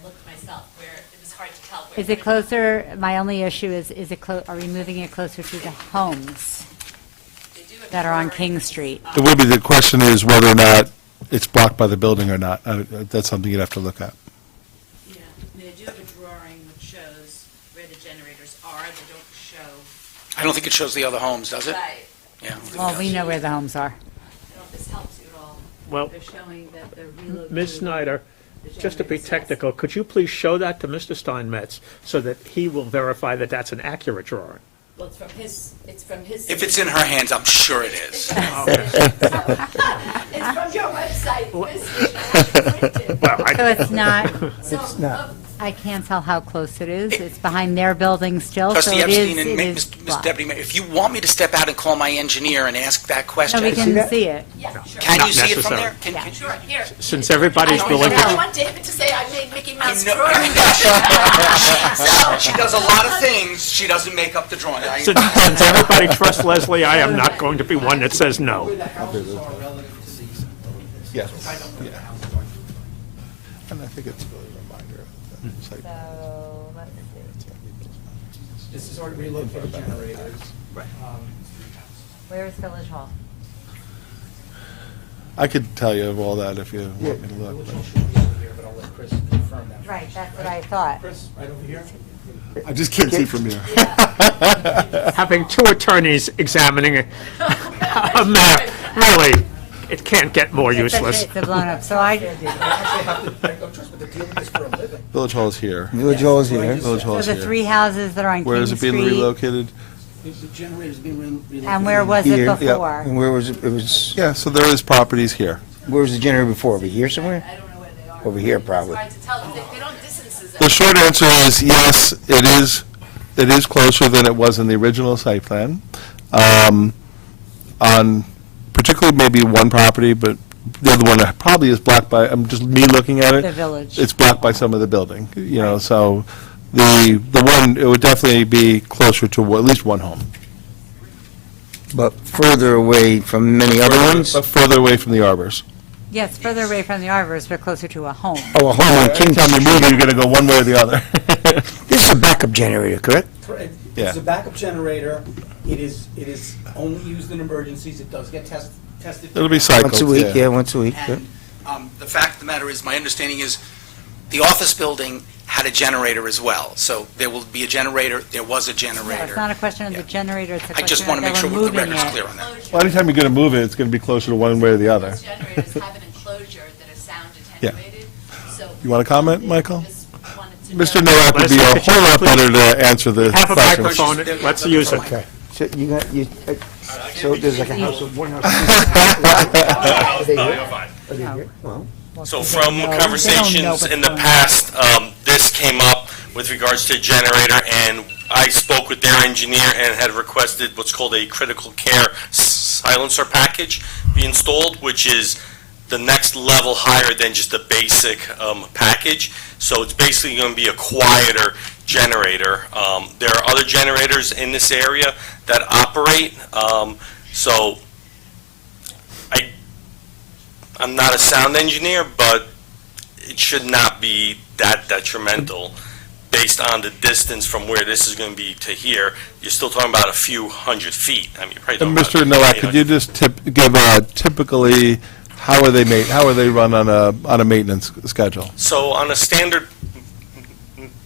looked myself where it was hard to tell. Is it closer, my only issue is it are we moving it closer to the homes that are on King Street? It would be, the question is whether or not it's blocked by the building or not. That's something you'd have to look at. Yeah, I mean, I do have a drawing which shows where the generators are, they don't show. I don't think it shows the other homes, does it? Right. Yeah. I don't think it Well, does. we know where the homes are. I don't know if this helps you at all. Well, They're showing that they're relocating. Ms. Snyder, the just to be generators, yes. technical, could you please show that to Mr. Steinmetz so that he will verify that that's an accurate drawing? Well, it's from his. If it's in her hands, I'm sure it is. It's from your website. This is printed. Well, So it's not, It's not. I can't tell how close it is. It's behind their building still, so Trustee it is, Epstein and it Ms. is Ms. blocked. Deputy Mayor, if you want me to step out and call my engineer and ask that No, question, we See can that? see it. Yeah, sure. can Not you see it from necessary. there? Yeah. Sure, here. Since everybody's I willing I don't to, want David to say I made Mickey Mouse No. drawing. She does a lot of things, she doesn't make up the drawing. since everybody trusts Leslie, I am not going to be one that says no. Yes. And I think it's really a reminder of the site. So, let's see. This is our relocated generators. Where is Village Hall? I could tell you of all that if you want me to look. Which but- one should be over here, but I'll let Chris confirm that. Right, that's what I thought. Chris, right over here? I just can't see from here. Having 2 attorneys examining a map, really, it can't get more useless. It's a blown up, so I, Actually, I have to, no trust, but they're dealing this for a living. Village Hall is here. Village Hall is here. Village Hall so is the here. 3 houses that are on Where King is it being Street, relocated? The generator's being relocated. and where was it Here, yeah. before? And where was it? It was, Yeah, so there is properties here. where was the generator before? Over here somewhere? I don't know where they are. Over here, probably. It's hard to tell, they don't distances. The short answer is yes, it is closer than it was in the original site plan. On particularly maybe one property, but the other one probably is blocked by, just me looking at The it, Village. it's blocked by some of the building, so the one, it would definitely be closer to at least one home. But further away from many other ones? But further away from the arbors. Yes, further away from the arbors, but closer to a home. Oh, a home on Every King time you Street. move it, you're going to go one way or the other. This is a backup generator, correct? Yeah. It's a backup generator. It is only used in emergencies. It does get tested. It'll be cycled. Once a week, yeah, once a week. yeah. And the fact of the matter is, my understanding is, the office building had a generator as well. So there will be a generator, there was a No, generator. it's not a question of the Yeah. generator, it's a I just question want of to make that sure we're the moving record's it. clear on that. Well, anytime you're going to move it, it's going to be closer to one way or the other. Those generators have an enclosure that is sound attenuated, so. You want to comment, Michael? Just wanted to Mr. know- Nowak would be a Leslie, could you whole lot please- better to answer the Have a question. microphone, let's use it. Okay. So you got, so there's like a house of one house. Are they here? Are they here? Well, So They from don't know- they don't know conversations what's in the going on. past, this came up with regards to generator, and I spoke with their engineer and had requested what's called a critical care silencer package be installed, which is the next level higher than just a basic package. So it's basically going to be a quieter generator. There are other generators in this area that operate, so I'm not a sound engineer, but it should not be that detrimental based on the distance from where this is going to be to here. You're still talking about a few hundred feet. I mean, you're probably And talking Mr. about, Nowak, could you just give typically, how are they run on a maintenance schedule? So on a standard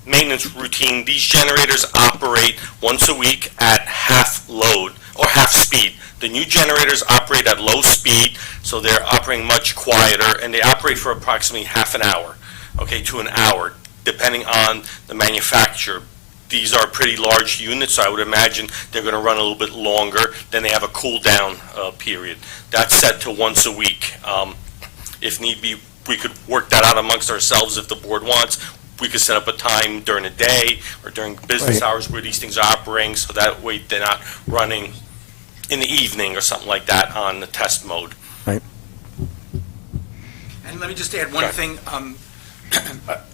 maintenance routine, these generators operate once a week at half load or half speed. The new generators operate at low speed, so they're operating much quieter, and they operate for approximately half an hour, okay, to an hour, depending on the manufacturer. These are pretty large units, so I would imagine they're going to run a little bit longer. Then they have a cool down period. That's set to once a week. If need be, we could work that out amongst ourselves if the board wants. We could set up a time during the day or during business Right. hours where these things are operating, so that way they're not running in the evening or something like that on the test mode. And let me just add one Sure. thing.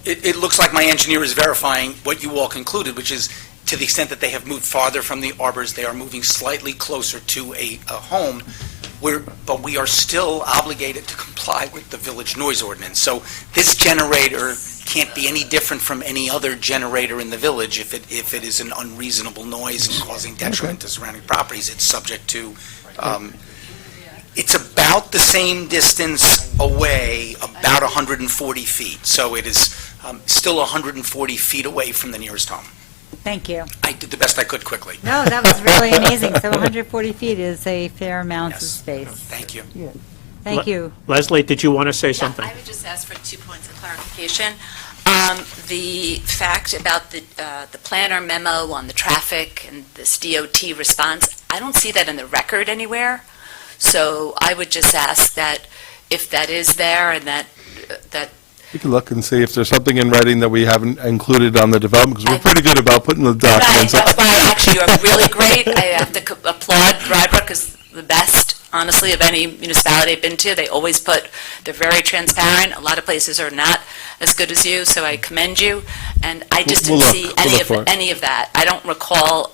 It looks like my engineer is verifying what you all concluded, which is, to the extent that they have moved farther from the arbors, they are moving slightly closer to a home, but we are still obligated to comply with the village noise ordinance. So this generator can't be any different from any other generator in the village. If it is an unreasonable noise and causing detriment to surrounding properties, it's subject to, it's about the same distance away, about 140 feet. So it is still 140 feet away from the nearest home. Thank you. I did the best I could quickly. No, that was really amazing. So 140 feet is a fair amount of Yes. space. Thank you. Thank you. Leslie, did you want to say something? I would just ask for 2 points of clarification. The fact about the planner memo on the traffic and this DOT response, I don't see that in the record anywhere. So I would just ask that if that is there and that We can look and see if there's something in writing that we haven't included on the development, because we're pretty good about putting the Right, documents that's up. why actually you're really great. I have to applaud Rye Brook is the best, honestly, of any municipality I've been to. They always they're very transparent. A lot of places are not as good as you, so I commend you. And I just We'll didn't look. see We'll any look for it. any of that. I don't recall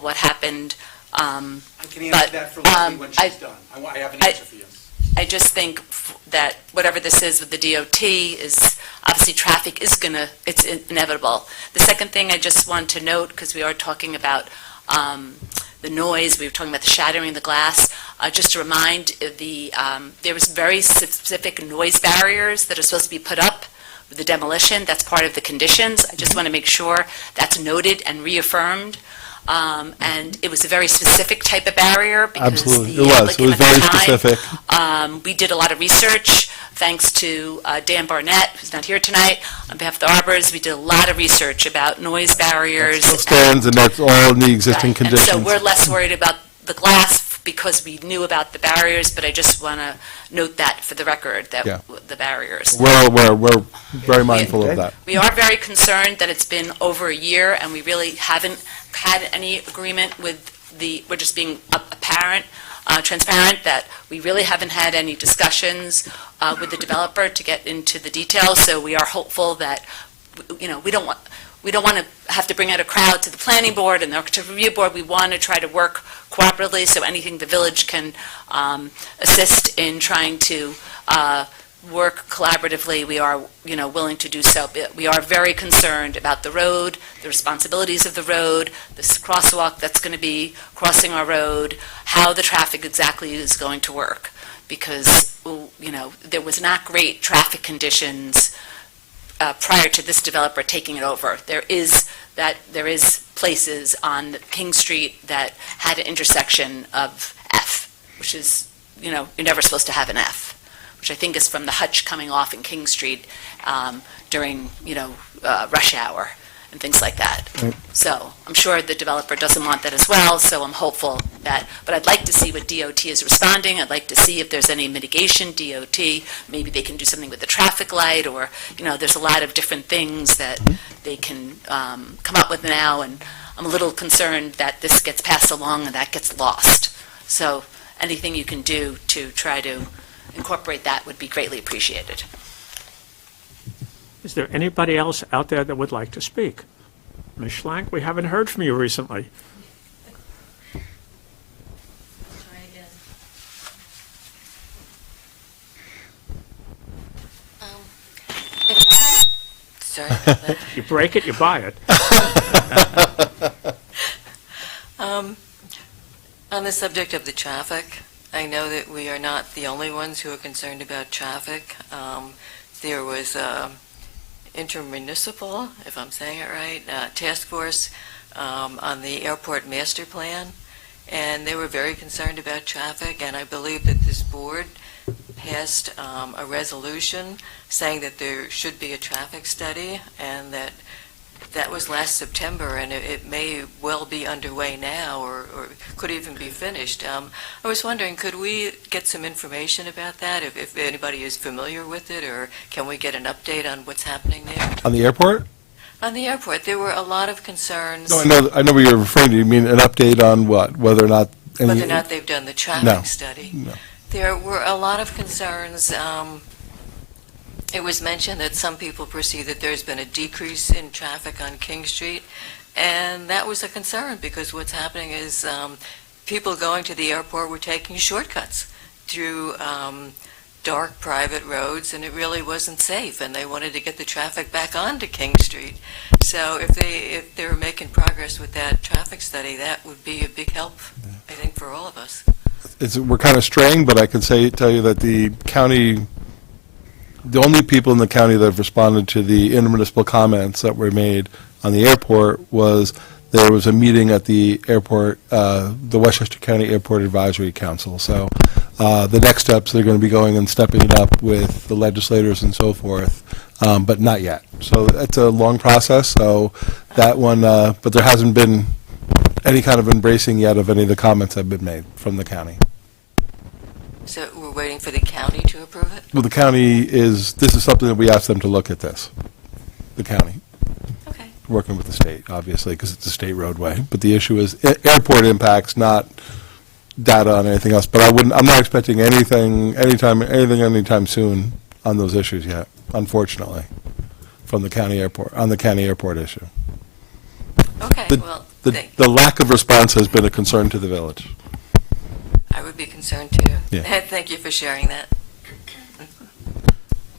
what happened. I can But, answer that for Leslie when I- she's done. I have an answer for you. I just think that whatever this is with the DOT is, obviously, traffic is it's inevitable. The second thing I just want to note, because we are talking about the noise, we were talking about the shattering of the glass, just to remind, there was very specific noise barriers that are supposed to be put up with the demolition. That's part of the conditions. I just want to make sure that's noted and reaffirmed. And it was a very specific type of barrier because Absolutely, the it was applicant at very the time, specific. we did a lot of research, thanks to Dan Barnett, who's not here tonight, on behalf of the Arbors. We did a lot of research about noise barriers. Still stands, and that's all in the existing Right, conditions. And so we're less worried about the glass because we knew about the barriers, but I just want to note that for the record, that Yeah. the barriers. We're very mindful of that. We are very concerned that it's been over a year, and we really haven't had any agreement with we're just being transparent, that we really haven't had any discussions with the developer to get into the details, so we are hopeful that, we don't want, we don't want to have to bring out a crowd to the planning board and the architecture review board. We want to try to work cooperatively, so anything the village can assist in trying to work collaboratively, we are, willing to do so. But we are very concerned about the road, the responsibilities of the road, this crosswalk that's going to be crossing our road, how the traffic exactly is going to work. Because, there was not great traffic conditions prior to this developer taking it over. There is places on King Street that had an intersection of F, which is, you're never supposed to have an F, which I think is from the hutch coming off in King Street during, rush hour and things like that. Right. So I'm sure the developer doesn't want that as well, so I'm hopeful that, but I'd like to see what DOT is responding. I'd like to see if there's any mitigation, DOT, maybe they can do something with the traffic light, or, there's a lot of different things that they can come up with now, and I'm a little concerned that this gets passed along and that gets lost. So anything you can do to try to incorporate that would be greatly appreciated. Is there anybody else out there that would like to speak? Ms. Schlank, we haven't heard from you recently. Try again. Sorry about that. You break it, you buy it. On the subject of the traffic, I know that we are not the only ones who are concerned about traffic. There was intermunicipal, if I'm saying it right, task force on the airport master plan, and they were very concerned about traffic, and I believe that this board passed a resolution saying that there should be a traffic study, and that was last September, and it may well be underway now, or could even be finished. I was wondering, could we get some information about that, if anybody is familiar with it, or can we get an update on what's happening there? On the airport? On the airport, there were a lot of concerns. No, I know what you're referring to. You mean an update on what? Whether or not They've done the traffic No. study. No. There were a lot of concerns. It was mentioned that some people perceive that there's been a decrease in traffic on King Street, and that was a concern, because what's happening is people going to the airport were taking shortcuts through dark private roads, and it really wasn't safe, and they wanted to get the traffic back onto King Street. So if they're making progress with that traffic study, that would be a big help, I think, for all of us. we're kind of straying, but I can tell you that the county, the only people in the county that have responded to the intermunicipal comments that were made on the airport was there was a meeting at the airport, the Westchester County Airport Advisory Council. So the next steps, they're going to be going and stepping it up with the legislators and so forth, but not yet. So it's a long process. So that one, but there hasn't been any kind of embracing yet of any of the comments that have been made from the county. So we're waiting for the county to approve it? Well, the county this is something that we asked them to look at this, the county. Okay. Working with the state, obviously, because it's a state roadway. But the issue is airport impacts, not data on anything else. But I'm not expecting anything anytime soon on those issues yet, unfortunately, from the county airport, on the county airport issue. Okay, well, The lack of response has been a concern to the village. I would be concerned too. Yeah. Thank you for sharing that.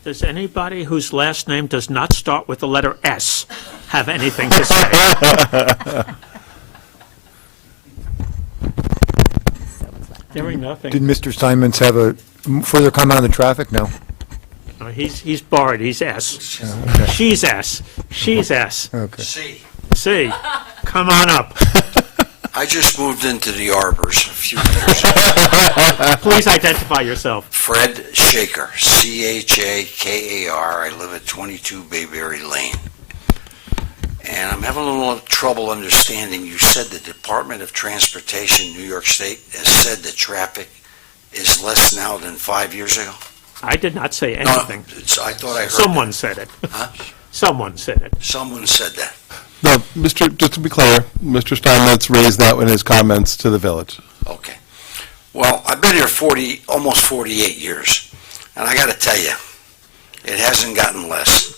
Does anybody whose last name does not start with the letter S have anything to say? Hearing nothing. Did Mr. Steinmetz have a further comment on the traffic? No. No, he's barred, he's S. Okay. She's S. She's S. Okay. C, come on up. I just moved into the Arbors a few years ago. Please identify yourself. Fred Shaker, Chakar. I live at 22 Bayberry Lane. And I'm having a little trouble understanding. You said the Department of Transportation, New York State, has said that traffic is less now than 5 years ago? I did not say No, anything. I thought I heard Someone that. said it. Huh? Someone said it. Someone said that. No, just to be clear, Mr. Steinmetz raised that in his comments to the village. Okay. Well, I've been here almost 48 years, and I got to tell you, it hasn't gotten less.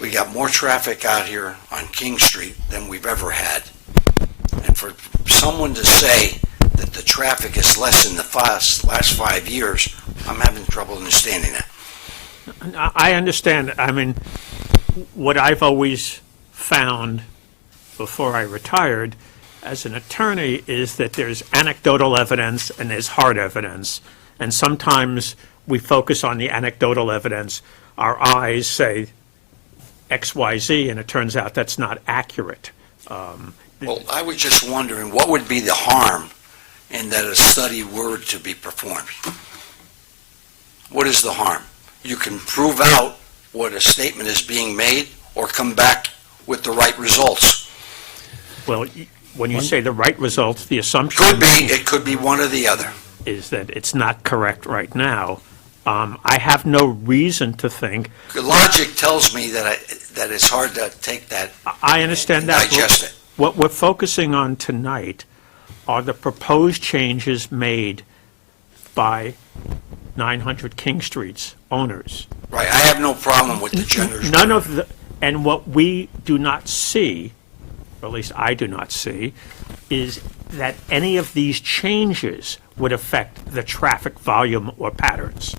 We got more traffic out here on King Street than we've ever had. And for someone to say that the traffic is less in the last 5 years, I'm having trouble understanding that. I understand. I mean, what I've always found before I retired as an attorney is that there's anecdotal evidence and there's hard evidence. And sometimes we focus on the anecdotal evidence. Our eyes say X, Y, Z, and it turns out that's not accurate. Well, I was just wondering, what would be the harm in that a study were to be performed? What is the harm? You can prove out what a statement is being made or come back with the right results. Well, when you say the right results, the assumption It could be one or the other. is that it's not correct right now. I have no reason to think. The logic tells me that it's hard to take that. I understand that. Digest it. What we're focusing on tonight are the proposed changes made by 900 King Street's owners. Right, I have no problem with the genders. None of the, and what we do not see, or at least I do not see, is that any of these changes would affect the traffic volume or patterns.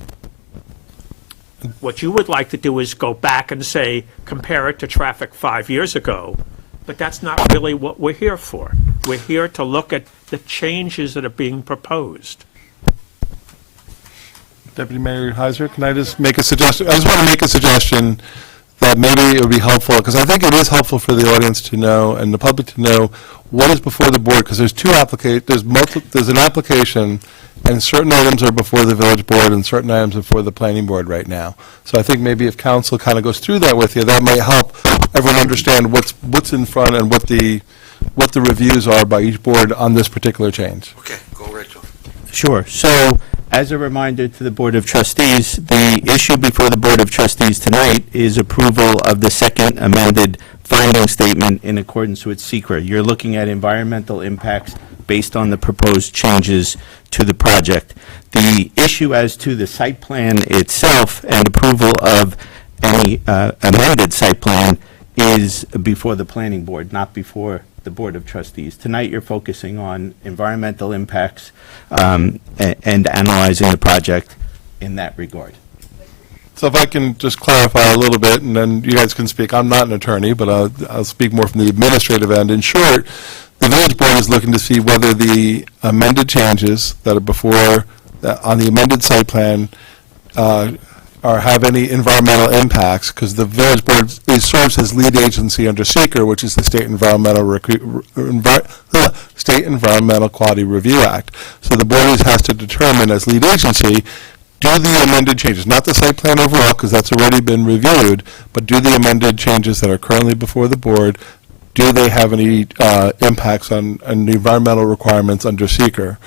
What you would like to do is go back and say, compare it to traffic 5 years ago, but that's not really what we're here for. We're here to look at the changes that are being proposed. Deputy Mayor Heiser, can I just make a suggestion? I just want to make a suggestion that maybe it would be helpful, because I think it is helpful for the audience to know and the public to know what is before the board, because there's there's an application, and certain items are before the village board and certain items are before the planning board right now. So I think maybe if council kind of goes through that with you, that might help everyone understand what's in front and what the reviews are by each board on this particular change. Okay, go right to it. Sure. So, as a reminder to the Board of Trustees, the issue before the Board of Trustees tonight is approval of the second amended finding statement in accordance with SECRA. You're looking at environmental impacts based on the proposed changes to the project. The issue as to the site plan itself and approval of any amended site plan is before the Planning Board, not before the Board of Trustees. Tonight, you're focusing on environmental impacts and analyzing the project in that regard. So if I can just clarify a little bit, and then you guys can speak. I'm not an attorney, but I'll speak more from the administrative end. In short, the village board is looking to see whether the amended changes that are before, on the amended site plan, or have any environmental impacts, because the village board serves as lead agency under SECRA, which is the State Environmental Quality Review Act. So the board has to determine as lead agency, do the amended changes, not the site plan overall, because that's already been reviewed, but do the amended changes that are currently before the board, do they have any impacts on the environmental requirements under SECRA?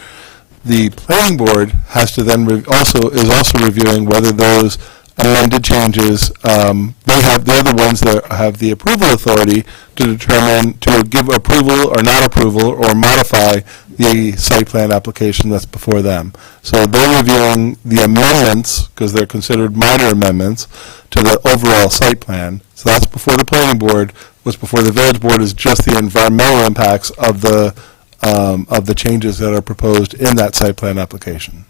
The planning board has to then is also reviewing whether those amended changes, they're the ones that have the approval authority to determine, to give approval or not approval or modify the site plan application that's before them. So they're reviewing the amendments, because they're considered minor amendments, to the overall site plan. So that's before the planning board. What's before the village board is just the environmental impacts of the changes that are proposed in that site plan application.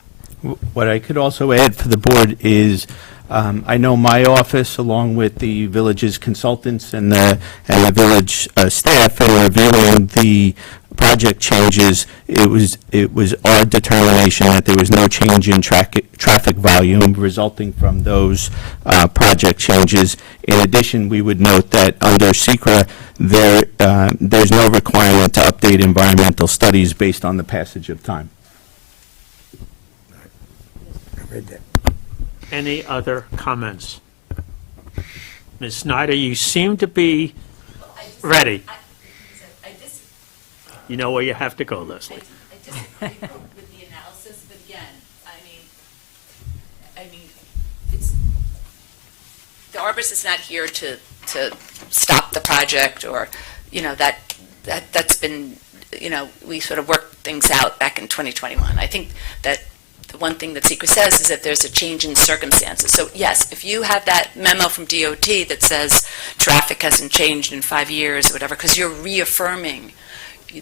What I could also add for the board is, I know my office, along with the village's consultants and the village staff, in reviewing the project changes, it was our determination that there was no change in traffic volume resulting from those project changes. In addition, we would note that under SECRA, there's no requirement to update environmental studies based on the passage of time. Any other comments? Ms. Snyder, you seem to be ready. You know where you have to go, Leslie. I disagree with the analysis, but again, I mean, it's, the arborist is not here to stop the project, or, that's been, we sort of worked things out back in 2021. I think that the one thing that secret says is if there's a change in circumstances. So yes, if you have that memo from DOT that says traffic hasn't changed in 5 years or whatever, because you're reaffirming,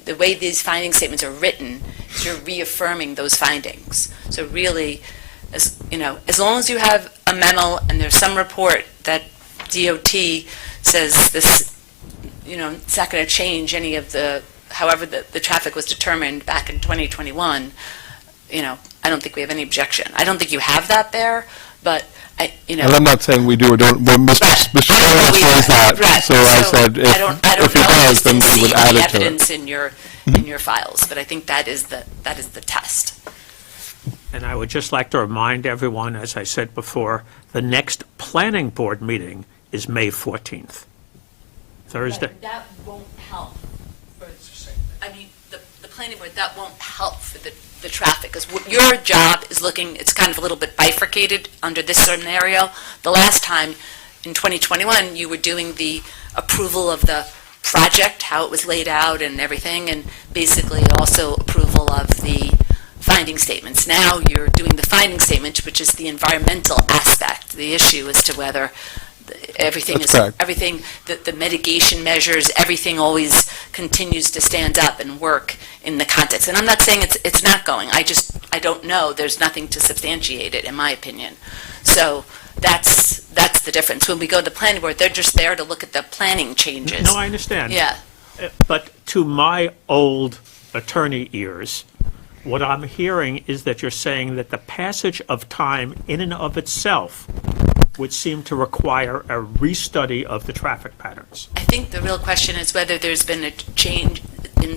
the way these finding statements are written, is you're reaffirming those findings. So really, as long as you have a memo and there's some report that DOT says this, it's not going to change any of however the traffic was determined back in 2021, I don't think we have any objection. I don't think you have that there, but And I'm not saying we do or don't, but Mr. Chairman says that, Right. so I said, I don't if he know does, then we would add the it to it. evidence in your files, but I think that is the test. And I would just like to remind everyone, as I said before, the next planning board meeting is May 14th, Thursday. That won't help the planning board, that won't help for the traffic, because your job is it's kind of a little bit bifurcated under this scenario. The last time, in 2021, you were doing the approval of the project, how it was laid out and everything, and basically also approval of the finding statements. Now you're doing the finding statement, which is the environmental aspect. The issue as to whether everything That's correct. everything, the mitigation measures, everything always continues to stand up and work in the context. And I'm not saying it's not going. I don't know. There's nothing to substantiate it, in my opinion. So that's the difference. When we go to the planning board, they're just there to look at the planning changes. No, I understand. Yeah. But to my old attorney ears, what I'm hearing is that you're saying that the passage of time in and of itself would seem to require a restudy of the traffic patterns. I think the real question is whether there's been a change in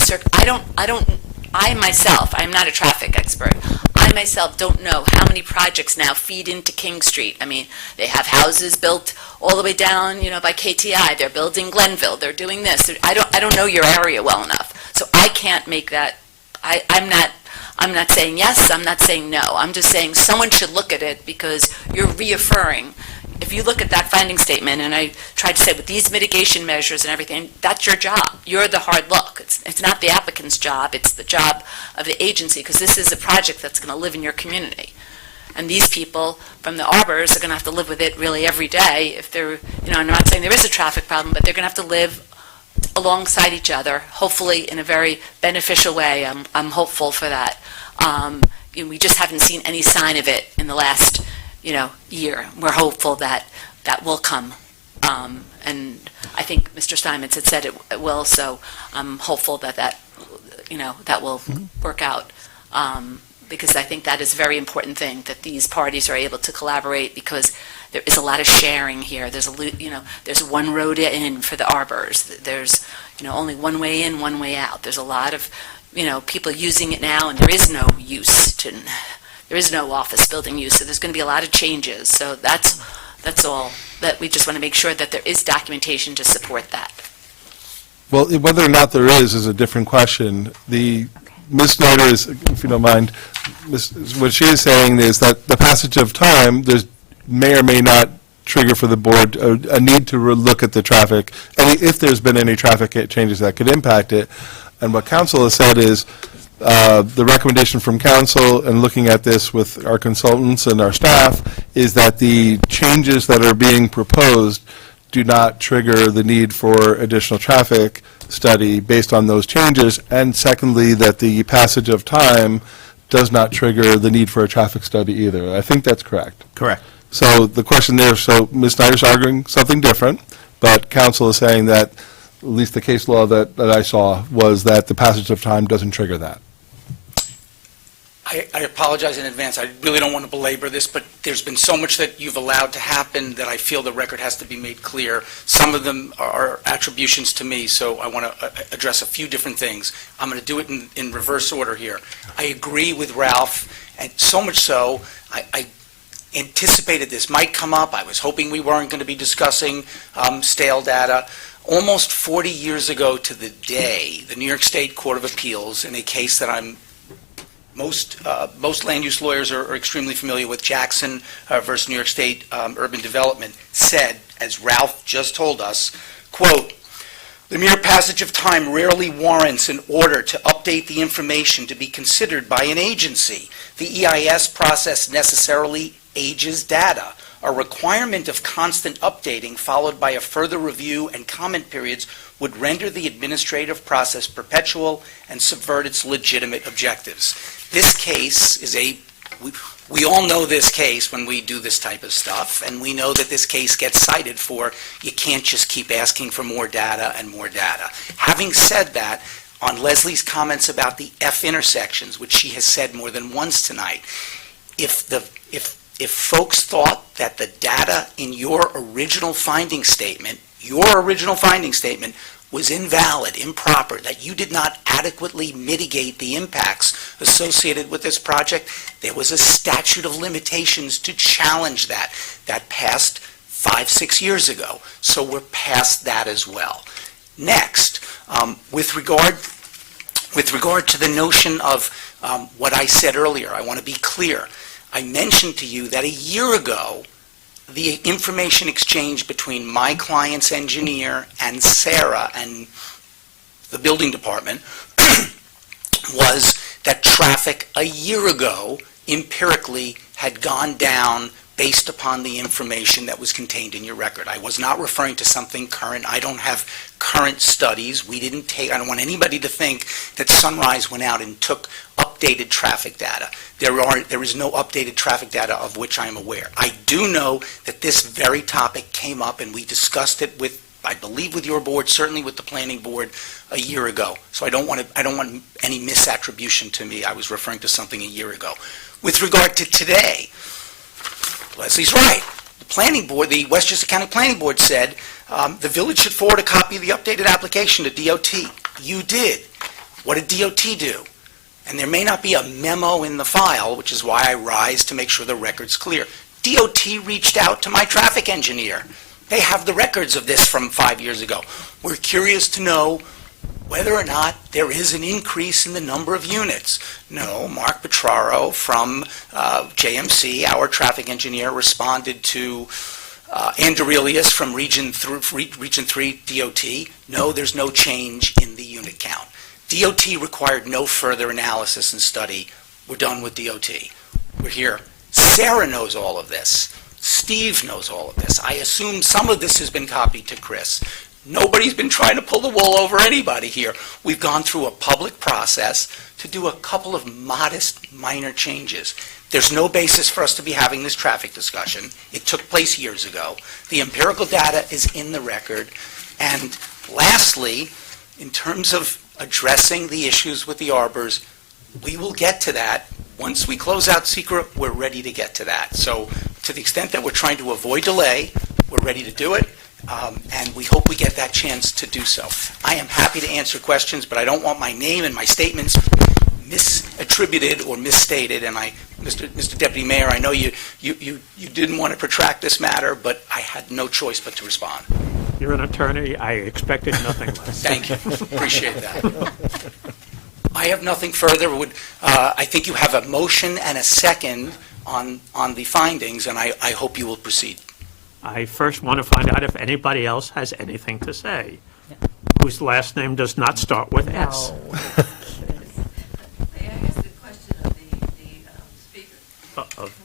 I myself, I'm not a traffic expert. I myself don't know how many projects now feed into King Street. I mean, they have houses built all the way down, by KTI. They're building Glenville. They're doing this. I don't know your area well enough. So I can't make that. I'm not saying yes, I'm not saying no. I'm just saying someone should look at it because you're reaffirming. If you look at that finding statement, and I tried to say with these mitigation measures and everything, that's your job. You're the hard look. It's not the applicant's job, it's the job of the agency, because this is a project that's going to live in your community. And these people from the arbors are going to have to live with it really every day if they're, I'm not saying there is a traffic problem, but they're going to have to live alongside each other, hopefully in a very beneficial way. I'm hopeful for that. We just haven't seen any sign of it in the last, year. We're hopeful that that will come. And I think Mr. Steinmetz had said it will, so I'm hopeful that will work out. Because I think that is a very important thing, that these parties are able to collaborate, because there is a lot of sharing here. There's there's one road in for the arbors. There's, only one way in, one way out. There's a lot of, people using it now, and there is no office building use, so there's going to be a lot of changes. So that's all, that we just want to make sure that there is documentation to support that. Well, whether or not there is a different question. Ms. Snyder is, if you don't mind, what she is saying is that the passage of time, may or may not trigger for the board a need to look at the traffic, and if there's been any traffic changes that could impact it. And what council has said is, the recommendation from council, and looking at this with our consultants and our staff, is that the changes that are being proposed do not trigger the need for additional traffic study based on those changes, and secondly, that the passage of time does not trigger the need for a traffic study either. I think that's correct. Correct. So the question there, so Ms. Snyder's arguing something different, but council is saying that, at least the case law that I saw, was that the passage of time doesn't trigger that. I apologize in advance. I really don't want to belabor this, but there's been so much that you've allowed to happen that I feel the record has to be made clear. Some of them are attributions to me, so I want to address a few different things. I'm going to do it in reverse order here. I agree with Ralph, and so much so, I anticipated this might come up. I was hoping we weren't going to be discussing stale data. Almost 40 years ago to the day, the New York State Court of Appeals, in a case that most land use lawyers are extremely familiar with, Jackson versus New York State Urban Development, said, as Ralph just told us, quote, The mere passage of time rarely warrants an order to update the information to be considered by an agency. The EIS process necessarily ages data. A requirement of constant updating followed by a further review and comment periods would render the administrative process perpetual and subvert its legitimate objectives. This case is we all know this case when we do this type of stuff, and we know that this case gets cited for you can't just keep asking for more data and more data. Having said that, on Leslie's comments about the F intersections, which she has said more than once tonight, if folks thought that the data in your original finding statement was invalid, improper, that you did not adequately mitigate the impacts associated with this project, there was a statute of limitations to challenge that. That passed 5-6 years ago. So we're past that as well. Next, with regard to the notion of what I said earlier, I want to be clear. I mentioned to you that a year ago, the information exchange between my client's engineer and Sarah and the building department was that traffic a year ago empirically had gone down based upon the information that was contained in your record. I was not referring to something current. I don't have current studies. I don't want anybody to think that Sunrise went out and took updated traffic data. There is no updated traffic data of which I am aware. I do know that this very topic came up and we discussed it with, I believe, with your board, certainly with the planning board a year ago. So I don't want any misattribution to me. I was referring to something a year ago. With regard to today, Leslie's right. The planning board, the Westchester County Planning Board said the village should forward a copy of the updated application to DOT. You did. What did DOT do? And there may not be a memo in the file, which is why I rise to make sure the record's clear. DOT reached out to my traffic engineer. They have the records of this from 5 years ago. We're curious to know whether or not there is an increase in the number of units. No, Mark Petraro from JMC, our traffic engineer, responded to Andrelius from Region 3 DOT. No, there's no change in the unit count. DOT required no further analysis and study. We're done with DOT. We're here. Sarah knows all of this. Steve knows all of this. I assume some of this has been copied to Chris. Nobody's been trying to pull the wool over anybody here. We've gone through a public process to do a couple of modest, minor changes. There's no basis for us to be having this traffic discussion. It took place years ago. The empirical data is in the record. And lastly, in terms of addressing the issues with the arbors, we will get to that. Once we close out SECRET, we're ready to get to that. So to the extent that we're trying to avoid delay, we're ready to do it. And we hope we get that chance to do so. I am happy to answer questions, but I don't want my name and my statements misattributed or misstated. And Mr. Deputy Mayor, I know you didn't want to protract this matter, but I had no choice but to respond. You're an attorney. I expected nothing less. Thank you. Appreciate that. I have nothing further. I think you have a motion and a second on the findings, and I hope you will proceed. I first want to find out if anybody else has anything to say, whose last name does not start with S. No. May I ask the question of the speaker?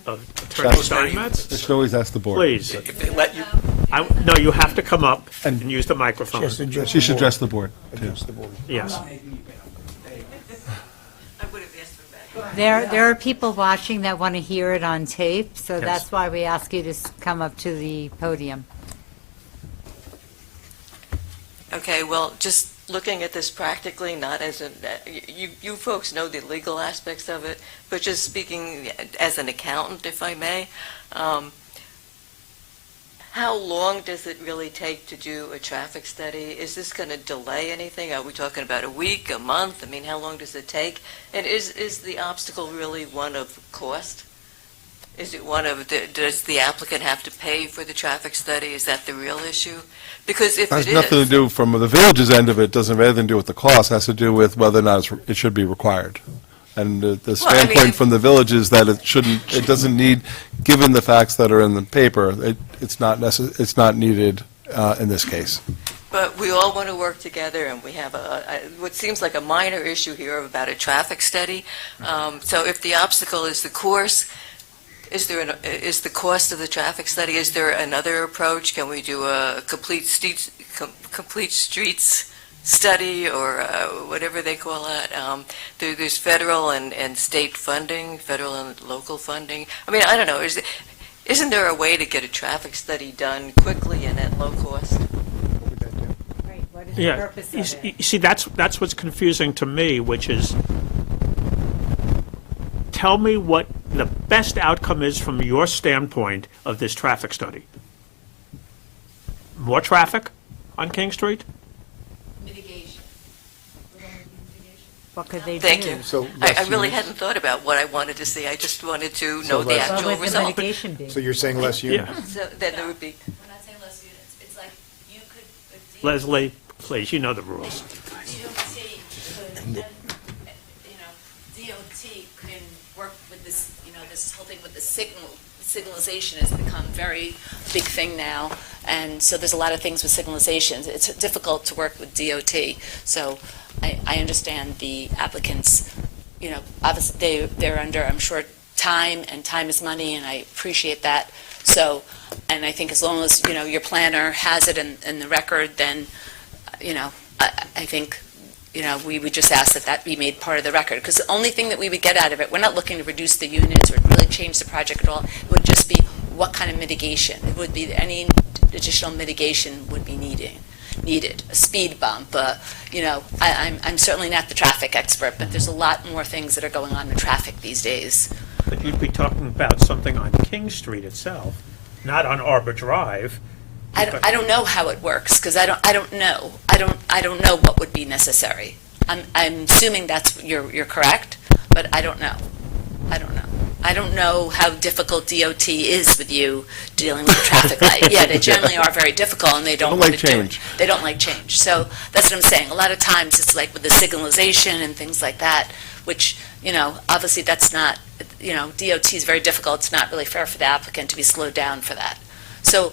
Of Attorney Steinmetz? They should always ask the board. Please. If they let you, No, you have to come up and use the microphone. She should address the board, too. Yes. I would have asked for that. There are people watching that want to hear it on tape, so Yes. that's why we ask you to come up to the podium. Okay, well, just looking at this practically, not as you folks know the legal aspects of it, but just speaking as an accountant, if I may, how long does it really take to do a traffic study? Is this going to delay anything? Are we talking about a week, a month? I mean, how long does it take? And is the obstacle really one of cost? Is it one of, does the applicant have to pay for the traffic study? Is that the real issue? Because if it Has is... nothing to do, from the village's end of it, doesn't have anything to do with the cost, has to do with whether or not it should be required. And the standpoint from the village is that it doesn't need, given the facts that are in the paper, it's not needed in this case. But we all want to work together, and we have what seems like a minor issue here about a traffic study. So if the obstacle is the course, is the cost of the traffic study? Is there another approach? Can we do a complete streets study, or whatever they call it? There's federal and state funding, federal and local funding. I mean, I don't know. Isn't there a way to get a traffic study done quickly and at low cost? Right, what is the Yeah, purpose you of s- it? you see, that's what's confusing to me, which is, tell me what the best outcome is from your standpoint of this traffic study. More traffic on King Street? Mitigation. We're going to do mitigation. What could they do? Thank you. So I less really units? hadn't thought about what I wanted to see. I just wanted to So know the less- What actual would the result. mitigation be? So you're saying less units? Yeah. So then there would be, We're not saying less units. It's like you could, Leslie, please, you know the rules. DOT can work with this, this whole thing with the signalization has become very big thing now. And so there's a lot of things with signalization. It's difficult to work with DOT. So I understand the applicants, obviously they're under, I'm sure, time, and time is money, and I appreciate that. So, and I think as long as, your planner has it in the record, then, I think, we would just ask that that be made part of the record. Because the only thing that we would get out of it, we're not looking to reduce the units or really change the project at all. It would just be what kind of mitigation. It would be any additional mitigation would be needed. A speed bump, I'm certainly not the traffic expert, but there's a lot more things that are going on in traffic these days. But you'd be talking about something on King Street itself, not on Arbor Drive. I don't know how it works, because I don't know. I don't know what would be necessary. I'm assuming that's, you're correct, but I don't know. I don't know how difficult DOT is with you dealing with traffic light. Yeah, they generally are very difficult, and they don't Don't want like to do it. change. They don't like change. So that's what I'm saying. A lot of times it's like with the signalization and things like that, which, obviously that's not, DOT is very difficult. It's not really fair for the applicant to be slowed down for that. So,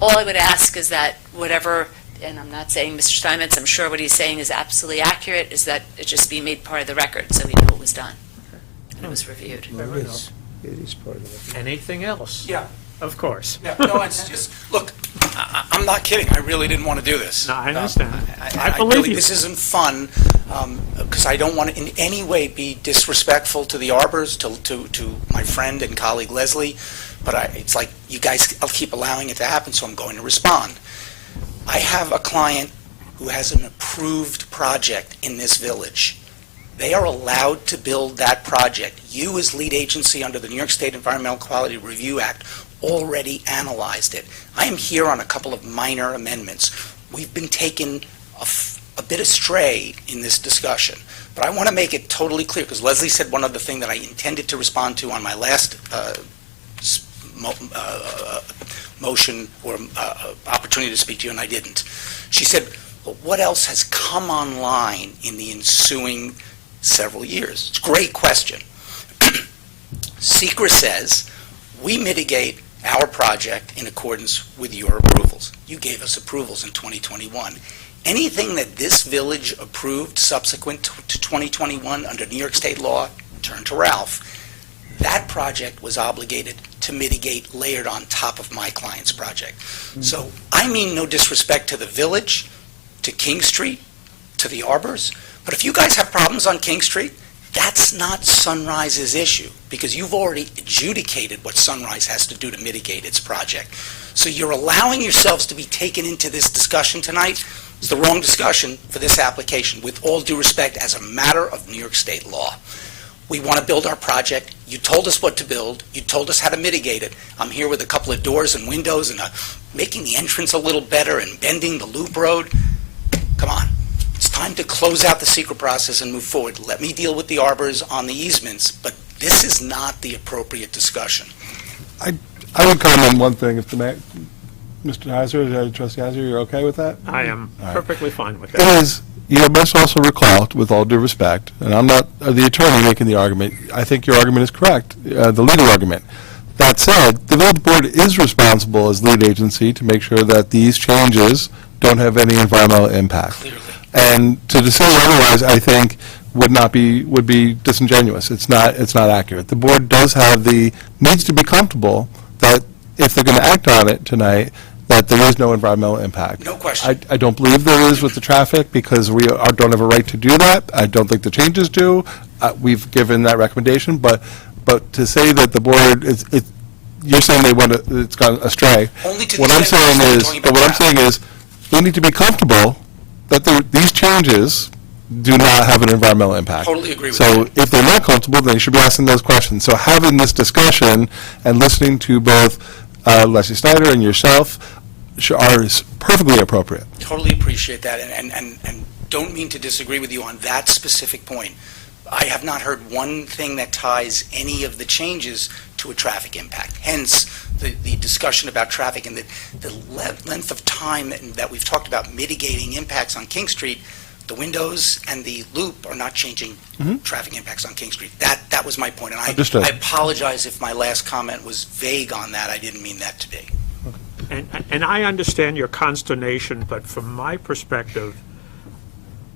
all I would ask is that whatever, and I'm not saying Mr. Steinmetz, I'm sure what he's saying is absolutely accurate, is that it just be made part of the record so we know it was done and it was reviewed. It is part of it. Anything else? Yeah. Of course. Yeah, no, it's just, look, I'm not kidding, I really didn't want to do this. No, I understand. I really- believe you. This isn't fun, because I don't want to in any way be disrespectful to the Arbors, to my friend and colleague Leslie, but it's like, you guys, I'll keep allowing it to happen, so I'm going to respond. I have a client who has an approved project in this village. They are allowed to build that project. You, as lead agency under the New York State Environmental Quality Review Act, already analyzed it. I am here on a couple of minor amendments. We've been taken a bit astray in this discussion, but I want to make it totally clear, because Leslie said one other thing that I intended to respond to on my last motion or opportunity to speak to you, and I didn't. She said, well, what else has come online in the ensuing several years? It's a great question. SECRA says we mitigate our project in accordance with your approvals. You gave us approvals in 2021. Anything that this village approved subsequent to 2021 under New York State law, turn to Ralph, that project was obligated to mitigate layered on top of my client's project. So I mean no disrespect to the village, to King Street, to the Arbors, but if you guys have problems on King Street, that's not Sunrise's issue, because you've already adjudicated what Sunrise has to do to mitigate its project. So you're allowing yourselves to be taken into this discussion tonight. It's the wrong discussion for this application, with all due respect, as a matter of New York State law. We want to build our project. You told us what to build. You told us how to mitigate it. I'm here with a couple of doors and windows and making the entrance a little better and bending the loop road. Come on. It's time to close out the secret process and move forward. Let me deal with the Arbors on the easements, but this is not the appropriate discussion. I would comment one thing, if Mr. Heiser, Trustee Heiser, you're okay with that? I am All right. perfectly fine with It that. is, you must also recall, with all due respect, and I'm not the attorney making the argument, I think your argument is correct, the legal argument, That said, the village board is responsible as lead agency to make sure that these changes don't have any environmental impact. Clearly. And to say otherwise, I think, would be disingenuous. It's not accurate. The board needs to be comfortable that if they're going to act on it tonight, that there is no environmental impact. No question. I don't believe there is with the traffic, because we don't have a right to do that. I don't think the changes do. We've given that recommendation, but to say that the board you're saying it's gone astray. Only to the What I'm extent saying we're is, talking but about what I'm saying is, we need to be comfortable that these changes do not have an environmental impact. Totally agree with So that. if they're not comfortable, then you should be asking those questions. So having this discussion and listening to both Leslie Snyder and yourself is perfectly appropriate. Totally appreciate that, and don't mean to disagree with you on that specific point. I have not heard one thing that ties any of the changes to a traffic impact. Hence, the discussion about traffic and the length of time that we've talked about mitigating impacts on King Street. The windows and the loop are not changing traffic impacts on King Street. That was my point, and Understood. I apologize if my last comment was vague on that. I didn't mean that to be. And I understand your consternation, but from my perspective,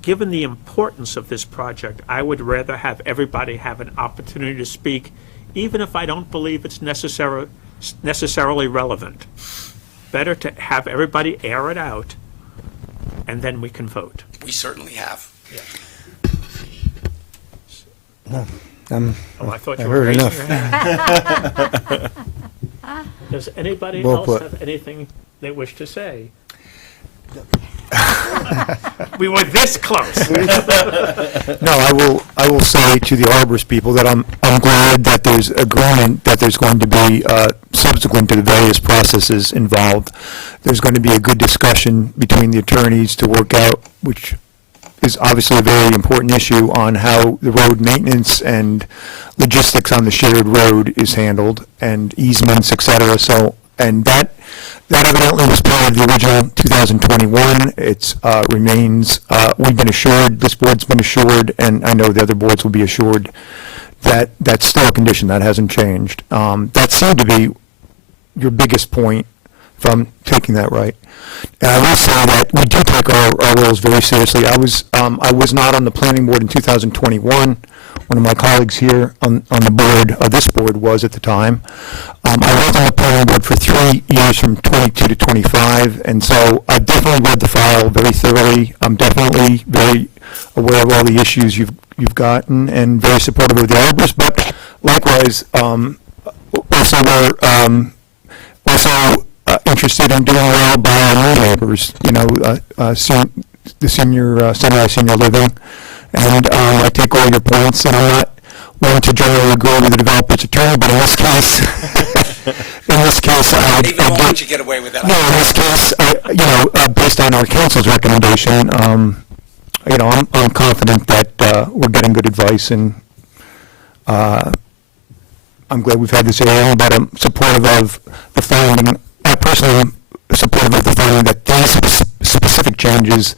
given the importance of this project, I would rather have everybody have an opportunity to speak, even if I don't believe it's necessarily relevant. Better to have everybody air it out, and then we can vote. We certainly have. Um, Oh, I thought I you were heard raising enough. your hand. Does anybody Well else put. have anything they wish to say? We were this close. No, I will say to the arborist people that I'm glad that there's agreement that there's going to be, subsequent to the various processes involved, there's going to be a good discussion between the attorneys to work out, which is obviously a very important issue, on how the road maintenance and logistics on the shared road is handled, and easements, et cetera. So, and that evidently was part of the original 2021. It's remains, we've been assured, this board's been assured, and I know the other boards will be assured, that that's still a condition, that hasn't changed. That seemed to be your biggest point from taking that right. And I will say that we do take our roles very seriously. I was not on the planning board in 2021. One of my colleagues here on the board, this board was at the time. I was on the planning board for 3 years, from 22 to 25, and so I definitely read the file very thoroughly. I'm definitely very aware of all the issues you've gotten, and very supportive of the arborists. But likewise, also we're also interested in doing well by our new neighbors. You know, the senior Sunrise Senior Living. And I take all your points, and I'm not one to generally agree with the developer's attorney, but in this case, Even why don't you get away with that? no, in this case, based on our council's recommendation, I'm confident that we're getting good advice, and I'm glad we've had this hearing, but I'm supportive of the finding. I personally am supportive of the finding that these specific changes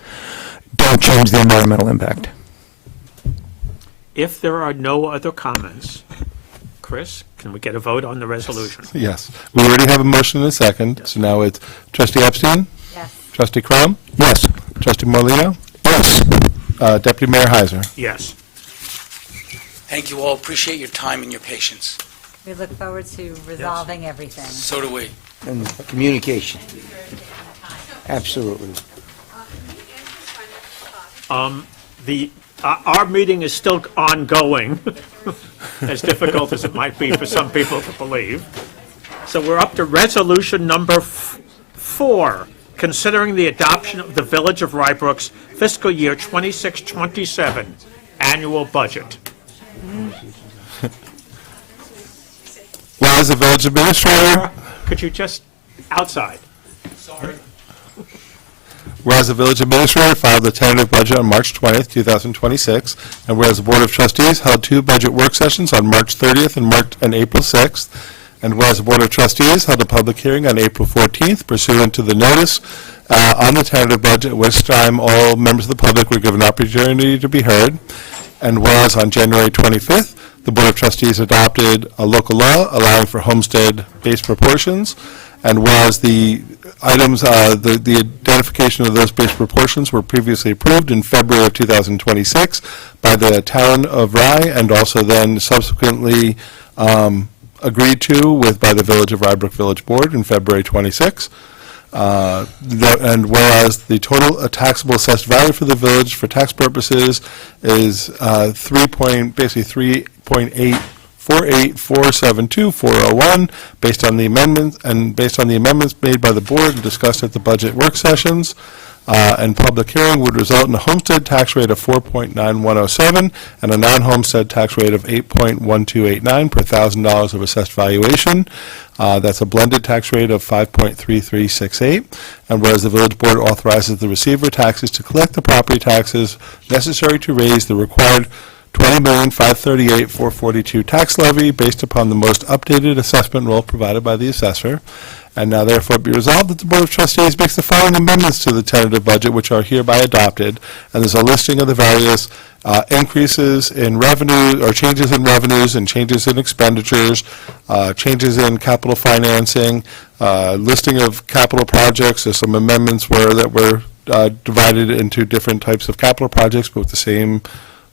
don't change the environmental impact. If there are no other comments, Chris, can we get a vote on the resolution? Yes. We already have a motion and a second, so now it's trustee Epstein? Yes. Trustee Crum? Yes. Trustee Morlino, Yes. Deputy Mayor Heiser? Yes. Thank you all. Appreciate your time and your patience. We look forward to resolving everything. So do we. And communication. Absolutely. Our meeting is still ongoing, as difficult as it might be for some people to believe. So we're up to resolution number 4, considering the adoption of the Village of Rye Brook's fiscal year 26-27 annual budget. Well, as the village administrator, Could you just, outside? whereas the village administrator filed the tentative budget on March 20th, 2026, and whereas the Board of Trustees held 2 budget work sessions on March 30th and April 6th, and whereas the Board of Trustees held a public hearing on April 14th pursuant to the notice on the tentative budget, at which time all members of the public were given an opportunity to be heard, and whereas on January 25th, the Board of Trustees adopted a local law allowing for homestead-based proportions, and whereas the items, the identification of those base proportions were previously approved in February of 2026 by the town of Rye, and also then subsequently agreed to by the Village of Rye Brook Village Board in February 26. And whereas the total taxable assessed value for the village for tax purposes is 3.848472401 based on the amendments made by the board and discussed at the budget work sessions, and public hearing would result in a homestead tax rate of 4.9107 and a non-homestead tax rate of 8.1289 per $1,000 of assessed valuation. That's a blended tax rate of 5.3368. And whereas the village board authorizes the receiver taxes to collect the property taxes necessary to raise the required $20,538,442 tax levy based upon the most updated assessment roll provided by the assessor. And now therefore be resolved that the Board of Trustees makes the following amendments to the tentative budget, which are hereby adopted. And there's a listing of the various increases in revenue, or changes in revenues and changes in expenditures, changes in capital financing, listing of capital projects. There's some amendments that were divided into different types of capital projects, but with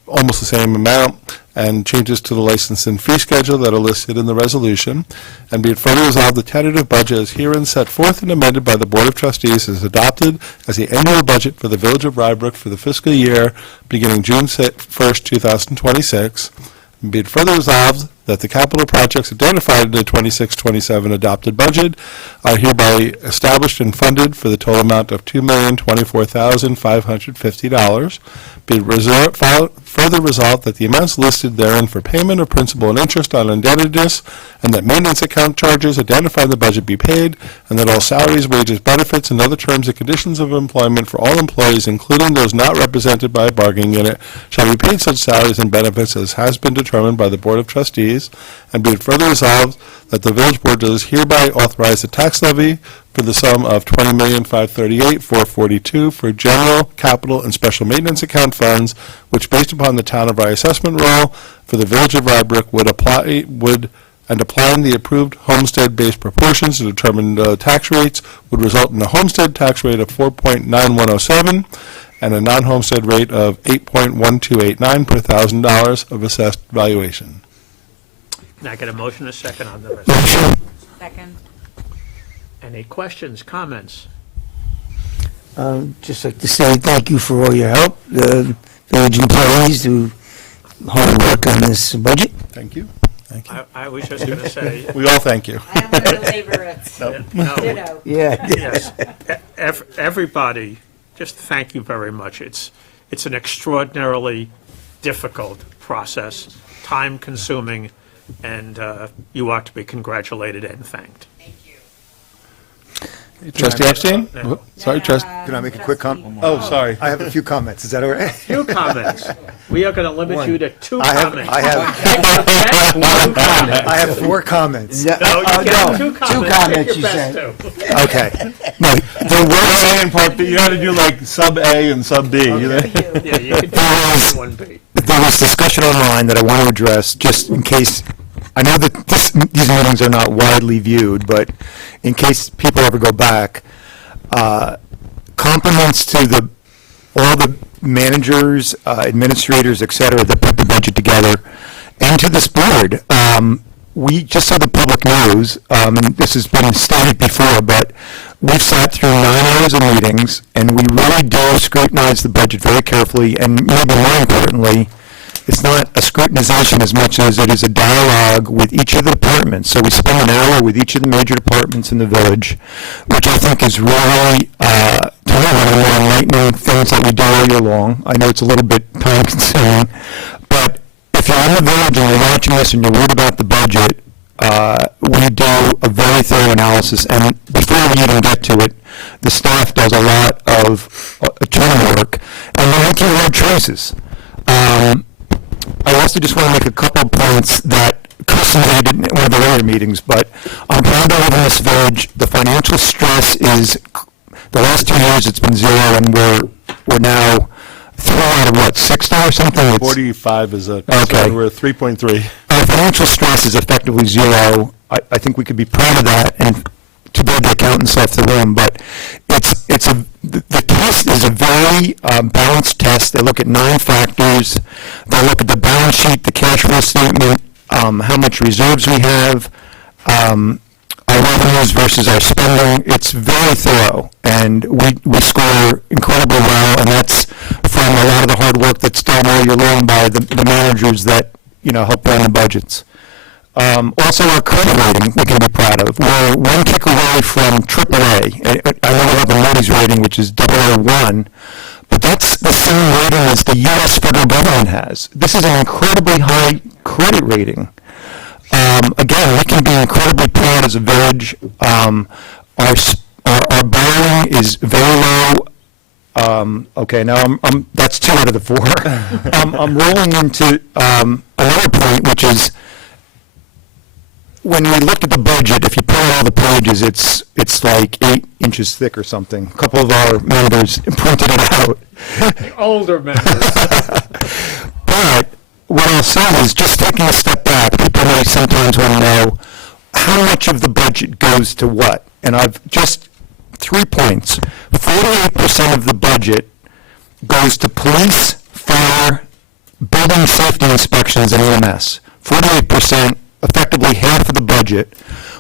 almost the same amount, and changes to the license and fee schedule that are listed in the resolution. And be it further resolved, the tentative budget is herein set forth and amended by the Board of Trustees is adopted as the annual budget for the Village of Rye Brook for the fiscal year beginning June 1st, 2026. And be it further resolved that the capital projects identified in the 26-27 adopted budget are hereby established and funded for the total amount of $2,024,550. Be it further resolved that the amounts listed therein for payment of principal and interest on indebtedness and that maintenance account charges identified in the budget be paid, and that all salaries, wages, benefits, and other terms and conditions of employment for all employees, including those not represented by a bargaining unit, shall be paid such salaries and benefits as has been determined by the Board of Trustees. And be it further resolved that the village board does hereby authorize the tax levy for the sum of $20,538,442 for general, capital, and special maintenance account funds, which based upon the town of Rye assessment roll for the Village of Rye Brook applying the approved homestead-based proportions to determine tax rates would result in a homestead tax rate of 4.9107 and a non-homestead rate of 8.1289 per $1,000 of assessed valuation. Can I get a motion, a second on the resolution? Second. Any questions, comments? Just like to say thank you for all your help, the village employees who hard work on this budget. Thank you. Thank you. I was just going to say. We all thank you. I am going to labor it. Ditto. Yeah. Yes, everybody, just thank you very much. It's an extraordinarily difficult process, time-consuming, and you ought to be congratulated and thanked. Trustee Epstein? No. Sorry, Trustee. Can I make a quick comment? Oh, sorry. I have a few comments. Is that all right? Few comments. We are going to limit you to two comments. I have 4 comments. No, you get two comments. Two comments, Pick your you best said. two. Okay. No, there was, And part B, you got to do like sub A and sub B. You know? Yeah, you can do 1B. there was discussion online that I want to address, just in case, I know that these meetings are not widely viewed, but in case people ever go back, compliments to all the managers, administrators, et cetera, that put the budget together, and to this board. We, just so the public knows, and this has been stated before, but we've sat through 9 hours of meetings, and we really do scrutinize the budget very carefully, and maybe more importantly, it's not a scrutinization as much as it is a dialogue with each of the departments. So we spend an hour with each of the major departments in the village, which I think is really, to me, one of the more enlightening things that we do all year long. I know it's a little bit time-consuming, but if you're in the village and you're watching this and you're worried about the budget, we do a very thorough analysis, and before we even get to it, the staff does a lot of attorney work, and we make hard choices. I also just want to make a couple of points that Chris made in one of the earlier meetings, but I'm proud to live in this village. The financial stress is, the last 2 years it's been 0, and we're now 3 out of what, 60 or something? It's- 45 is a, Okay. we're at 3.3. Our financial stress is effectively zero. I think we could be proud of that, and too bad the accountants left the room, but the test is a very balanced test. They look at 9 factors. They look at the balance sheet, the cash flow statement, how much reserves we have, our revenues versus our spending. It's very thorough, and we score incredibly well, and that's from a lot of the hard work that's done all year long by the managers that, help run the budgets. Also, our credit rating, we can be proud of. We're one kick away from AAA. I know we have a Moody's rating, which is 001, but that's the same rating as the U.S. federal government has. This is an incredibly high credit rating. Again, we can be incredibly proud as a village. Our borrowing is very low. Okay, now that's 2 out of the 4. I'm rolling into another point, which is when we look at the budget, if you pull out all the pages, it's like 8 inches thick or something. A couple of our members printed it out. Older members. But what I'll say is, just taking a step back, people may sometimes want to know how much of the budget goes to what. And I've just 3 points. 48% of the budget goes to police, fire, building safety inspections, and EMS. 48%, effectively half of the budget.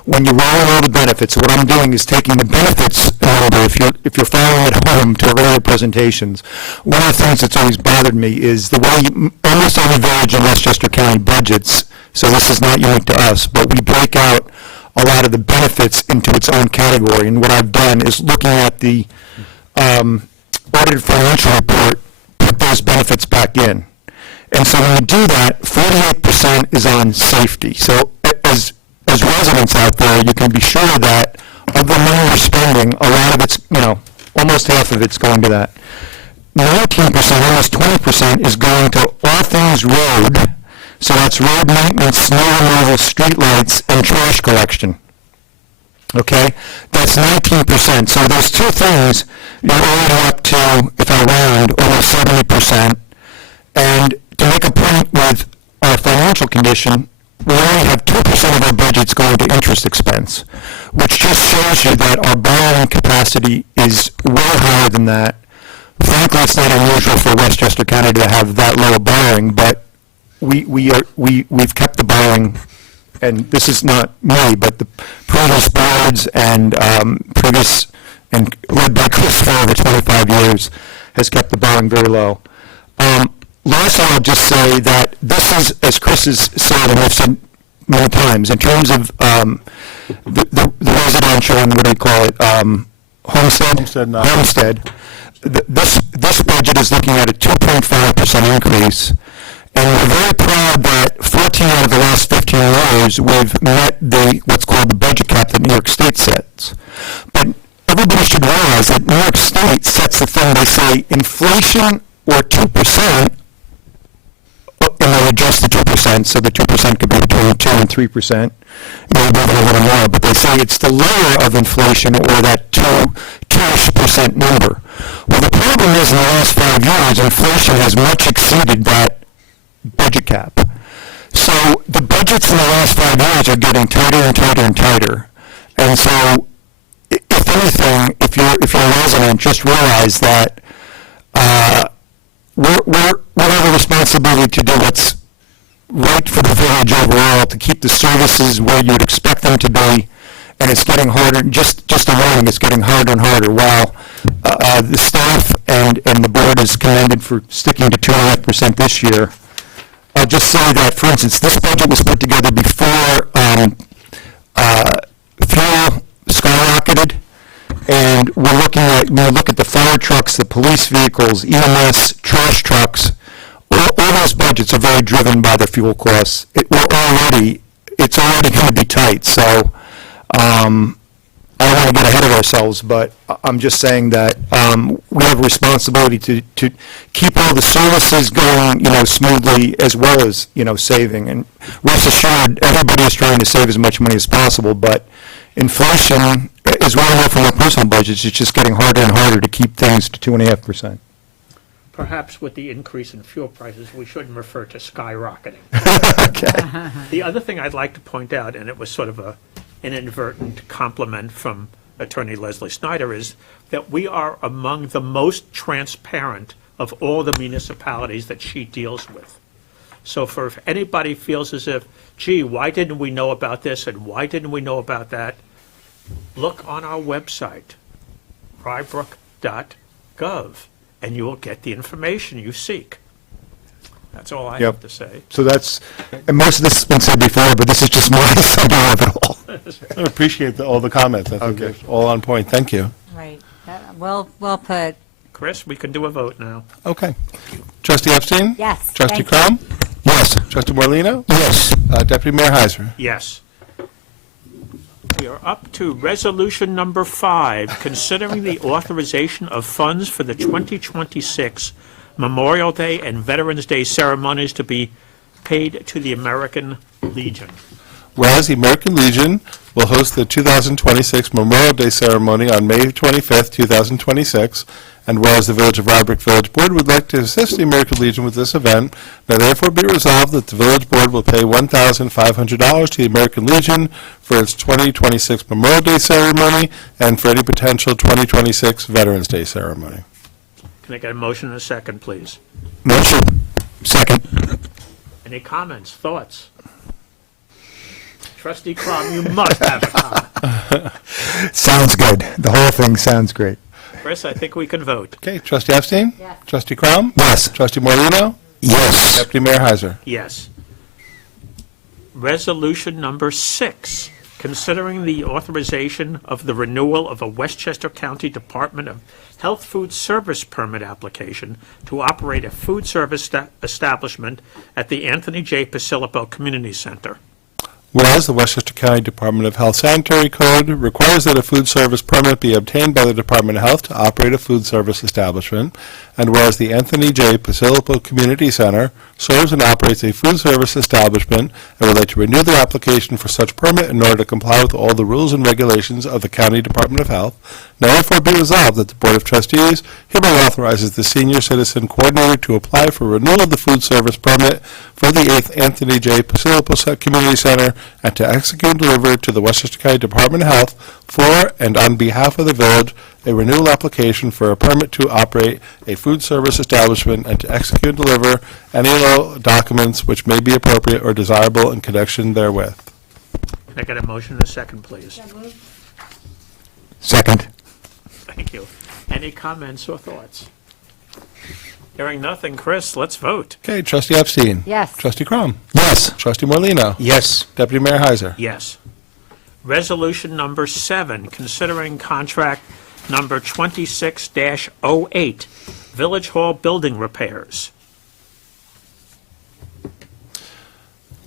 When you roll in all the benefits, what I'm doing is taking the benefits number, if you're following at home to earlier presentations, one of the things that's always bothered me is the way almost every village in Westchester County budgets, so this is not unique to us, but we break out a lot of the benefits into its own category. And what I've done is, looking at the audited financial report, put those benefits back in. And so when you do that, 48% is on safety. So as residents out there, you can be sure that of the money we're spending, a lot of it's, almost half of it's going to that. 19%, almost 20%, is going to all things road. So that's road maintenance, snow removal, street lights, and trash collection. Okay? That's 19%. So those 2 things, you're already up to, if I round, almost 70%. And to make a point with our financial condition, we only have 2% of our budgets going to interest expense, which just shows you that our borrowing capacity is way higher than that. Frankly, it's not unusual for Westchester County to have that low of borrowing, but we've kept the borrowing, and this is not me, but the previous boards and led by Chris for over 25 years has kept the borrowing very low. Lastly, I'll just say that this is, as Chris has said, and I've said many times, in terms of the residential and what do we call it, homestead. This budget is looking at a 2.5% increase, and we're very proud that 14 out of the last 15 years we've met what's called the budget cap that New York State sets. But everybody should realize that New York State sets the thing. They say inflation or 2%. And they adjust the 2%, so the 2% could be between 2 and 3%, maybe a little more, but they say it's the lower of inflation, or that 2-ish% number. Well, the problem is, in the last 5 years, inflation has much exceeded that budget cap. So the budgets in the last 5 years are getting tighter and tighter and tighter. And so, if anything, if you're a resident, just realize that we have a responsibility to do what's right for the village overall, to keep the services where you would expect them to be, and it's getting harder. Just alone, it's getting harder and harder. While the staff and the board is commended for sticking to 2.5% this year, I'll just say that, for instance, this budget was put together before fuel skyrocketed. And we're looking at, when we look at the fire trucks, the police vehicles, EMS, trash trucks, all those budgets are very driven by the fuel costs. It's already going to be tight. So I don't want to get ahead of ourselves, but I'm just saying that we have a responsibility to keep all the services going, smoothly, as well as, saving. And rest assured, everybody is trying to save as much money as possible, but inflation, as well as from our personal budgets, it's just getting harder and harder to keep things to 2.5%. perhaps with the increase in fuel prices, we shouldn't refer to skyrocketing. Okay. The other thing I'd like to point out, and it was sort of an inadvertent compliment from Attorney Leslie Snyder, is that we are among the most transparent of all the municipalities that she deals with. So if anybody feels as if, gee, why didn't we know about this and why didn't we know about that, look on our website, rybrook.gov, and you will get the information you seek. That's all I Yep. have to say. So that's, and most of this has been said before, but this is just my summary of it all. I appreciate all the comments. I think Okay. it's all on point. Thank you. Right. Well put. Chris, we can do a vote now. Okay. Trustee Epstein? Yes. Trustee thank you. Crum? Yes. Trustee Morlino, Yes. Deputy Mayor Heiser? Yes. We are up to resolution number 5, considering the authorization of funds for the 2026 Memorial Day and Veterans Day ceremonies to be paid to the American Legion. Whereas the American Legion will host the 2026 Memorial Day ceremony on May 25th, 2026, and whereas the Village of Rye Brook Village Board would like to assist the American Legion with this event, now therefore be resolved that the Village Board will pay $1,500 to the American Legion for its 2026 Memorial Day ceremony and for any potential 2026 Veterans Day ceremony. Can I get a motion and a second, please? Motion. Second. Any comments, thoughts? Trustee Crum, you must have a comment. Sounds good. The whole thing sounds great. Chris, I think we can vote. Okay, Trustee Epstein? Yes. Trustee Crum? Yes. Trustee Morlino, Yes. Deputy Mayor Heiser? Yes. Resolution number 6, considering the authorization of the renewal of a Westchester County Department of Health Food Service permit application to operate a food service establishment at the Anthony J. Pasillipo Community Center. Whereas the Westchester County Department of Health Sanitary Code requires that a food service permit be obtained by the Department of Health to operate a food service establishment, and whereas the Anthony J. Pasillipo Community Center serves and operates a food service establishment and would like to renew their application for such permit in order to comply with all the rules and regulations of the County Department of Health, now therefore be resolved that the Board of Trustees hereby authorizes the Senior Citizen Coordinator to apply for renewal of the food service permit for the 8th Anthony J. Pasillipo Community Center and to execute and deliver to the Westchester County Department of Health for and on behalf of the village a renewal application for a permit to operate a food service establishment and to execute and deliver any and all documents which may be appropriate or desirable in connection therewith. Can I get a motion and a second, please? Second. Thank you. Any comments or thoughts? Hearing nothing, Chris, let's vote. Okay, Trustee Epstein? Yes. Trustee Crum? Yes. Trustee Morlino, Yes. Deputy Mayor Heiser? Yes. Resolution number 7, considering contract number 26-08, Village Hall building repairs.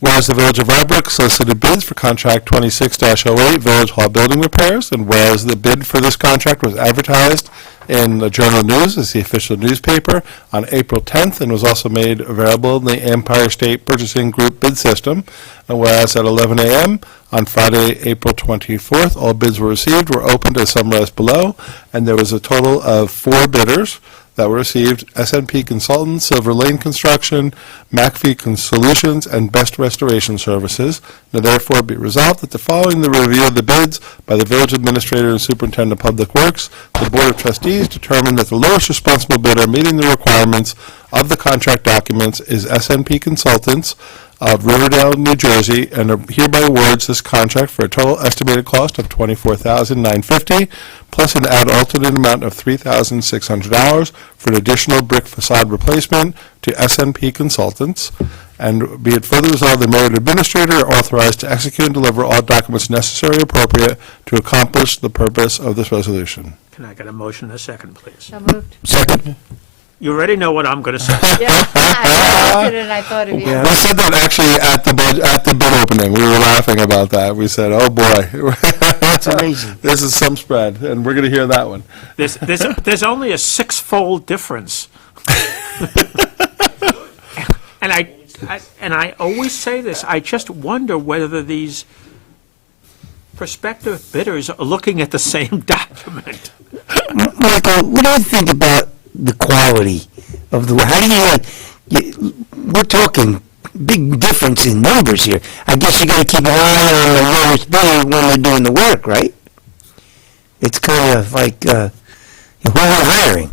Whereas the Village of Rye Brook solicited bids for contract 26-08 Village Hall building repairs, and whereas the bid for this contract was advertised in the Journal News as the official newspaper on April 10th and was also made available in the Empire State Purchasing Group bid system, and whereas at 11 a.m. on Friday, April 24th, all bids were received, were opened as summarized below, and there was a total of 4 bidders that were received: SNP Consultants, Silver Lane Construction, McPhee Solutions, and Best Restoration Services. Now therefore be resolved that following the review of the bids by the Village Administrator and Superintendent of Public Works, the Board of Trustees determined that the lowest responsible bidder meeting the requirements of the contract documents is SNP Consultants of Riverdale, New Jersey, and hereby awards this contract for a total estimated cost of $24,950, plus an add alternate amount of $3,600 for an additional brick facade replacement to SNP Consultants. And be it further resolved, the Mayor and Administrator are authorized to execute and deliver all documents necessary and appropriate to accomplish the purpose of this resolution. Can I get a motion and a second, please? So moved. Second. You already know what I'm going to say. Yeah, I looked at it and I thought of you. Yeah. We said that actually at the bid opening. We were laughing about that. We said, oh boy. It's amazing. This is some spread, and we're going to hear that one. There's only a 6-fold difference. And I always say this, I just wonder whether these prospective bidders are looking at the same document. Michael, what do you think about the quality of the, how do we're talking big difference in numbers here. I guess you gotta keep an eye on the lowest bidder when they're doing the work, right? It's kind of like, who are hiring?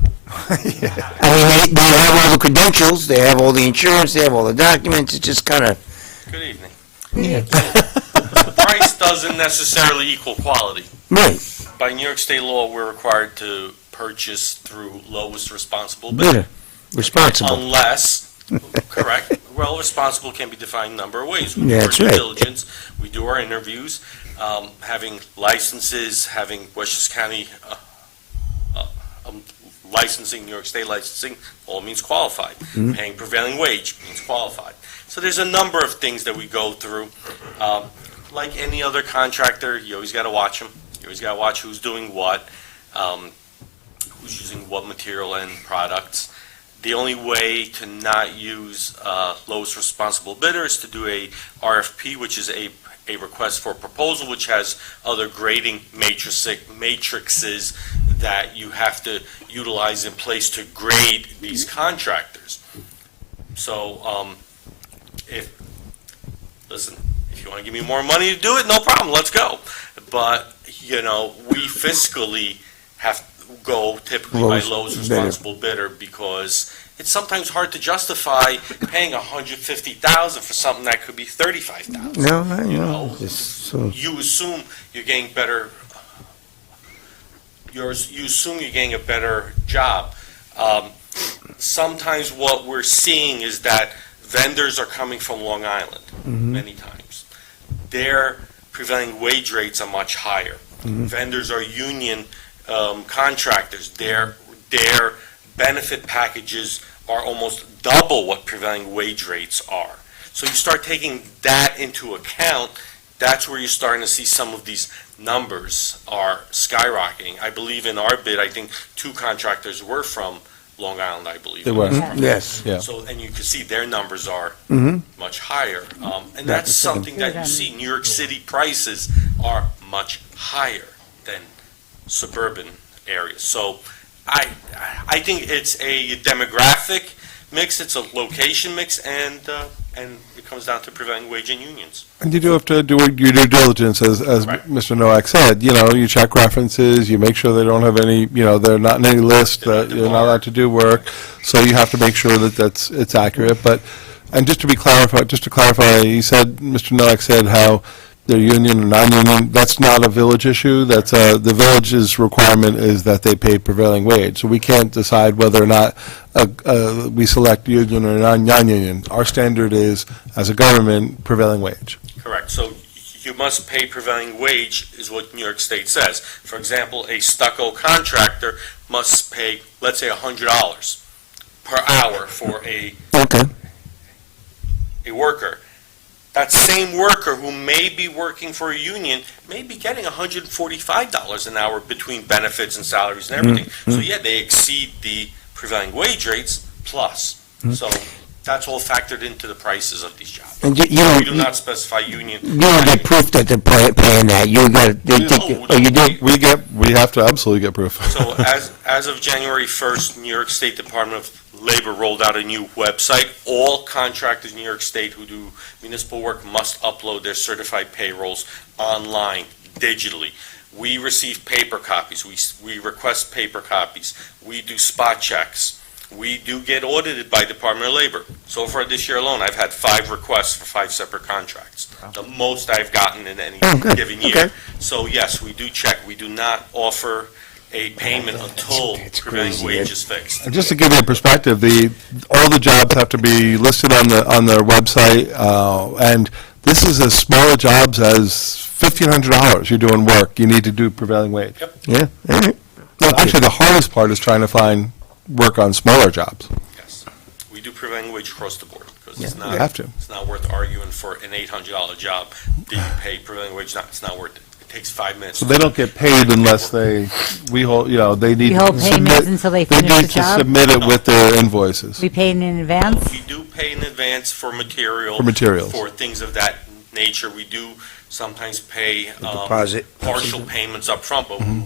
I mean, they have all the credentials, they have all the insurance, they have all the documents, it's just kind of, Good evening. yeah. Price doesn't necessarily equal quality. Right, By New York State law, we're required to purchase through lowest responsible bidder. bidder, responsible. Unless, correct, well, responsible can be defined a number of ways. We do Yeah, our that's due right. diligence, we do our interviews, having licenses, having Westchester County licensing, New York State licensing, all means qualified. Paying prevailing wage means qualified. So there's a number of things that we go through. Like any other contractor, you always got to watch them. You always got to watch who's doing what, who's using what material and products. The only way to not use lowest responsible bidder is to do a RFP, which is a request for proposal, which has other grading matrices that you have to utilize in place to grade these contractors. So, if you want to give me more money to do it, no problem, let's go. But, we fiscally have to go typically by lowest responsible bidder because it's sometimes hard to justify paying $150,000 for something that could be $35,000. No, I You know. know, It's so, you assume you're getting better, you assume you're getting a better job. Sometimes what we're seeing is that vendors are coming from Long Island, many times. Their prevailing wage rates are much higher. Vendors are union contractors. Their benefit packages are almost double what prevailing wage rates are. So you start taking that into account, that's where you're starting to see some of these numbers are skyrocketing. I believe in our bid, I think 2 contractors were from Long Island, I believe. They were. yes. Yeah. So, and you can see their numbers are Mhm. much higher. And that's something that you see. New York City prices are much higher than suburban areas. So I think it's a demographic mix, it's a location mix, and it comes down to prevailing wage and unions. And you do have to do your due diligence, as Right. Mr. Nowak said. You check references, you make sure they don't have any, they're not in any list, that you're not allowed to do work. So you have to make sure that it's accurate. But, and just to clarify, you said, Mr. Nowak said how they're union or non-union. That's not a village issue. That's the village's requirement is that they pay prevailing wage. So we can't decide whether or not we select union or non-union. Our standard is, as a government, prevailing wage. Correct. So you must pay prevailing wage is what New York State says. For example, a stucco contractor must pay, let's say, $100 per hour for a Okay. worker. That same worker who may be working for a union may be getting $145 an hour between benefits and salaries and everything. So yeah, they exceed the prevailing wage rates plus. So that's all factored into the prices of these jobs. And We do not specify union. you don't get proof that they're paying that, you got, you do? We have to absolutely get proof. So as of January 1st, New York State Department of Labor rolled out a new website. All contractors in New York State who do municipal work must upload their certified payrolls online, digitally. We receive paper copies. We request paper copies. We do spot checks. We do get audited by Department of Labor. So far this year alone, I've had 5 requests for 5 separate contracts. The most I've gotten in any given year. Okay. So yes, we do check. We do not offer a payment until prevailing wage is fixed. And just to give you a perspective, all the jobs have to be listed on their website, and this is as small a jobs as $1,500. You're doing work, you need to do prevailing wage. Yep. Yeah, all right. No, actually, the hardest part is trying to find work on smaller jobs. Yes. We do prevailing wage across the board because it's You not, have to. it's not worth arguing for an $800 job. Do you pay prevailing wage? It's not worth it. It takes 5 minutes. So they don't get paid unless they need We hold to payments submit. until they They finish the need to job? submit it with their invoices. We paid in advance? We do pay in advance for material. For materials. For things of that nature. We do sometimes pay deposit. partial payments up front, Mm-hmm.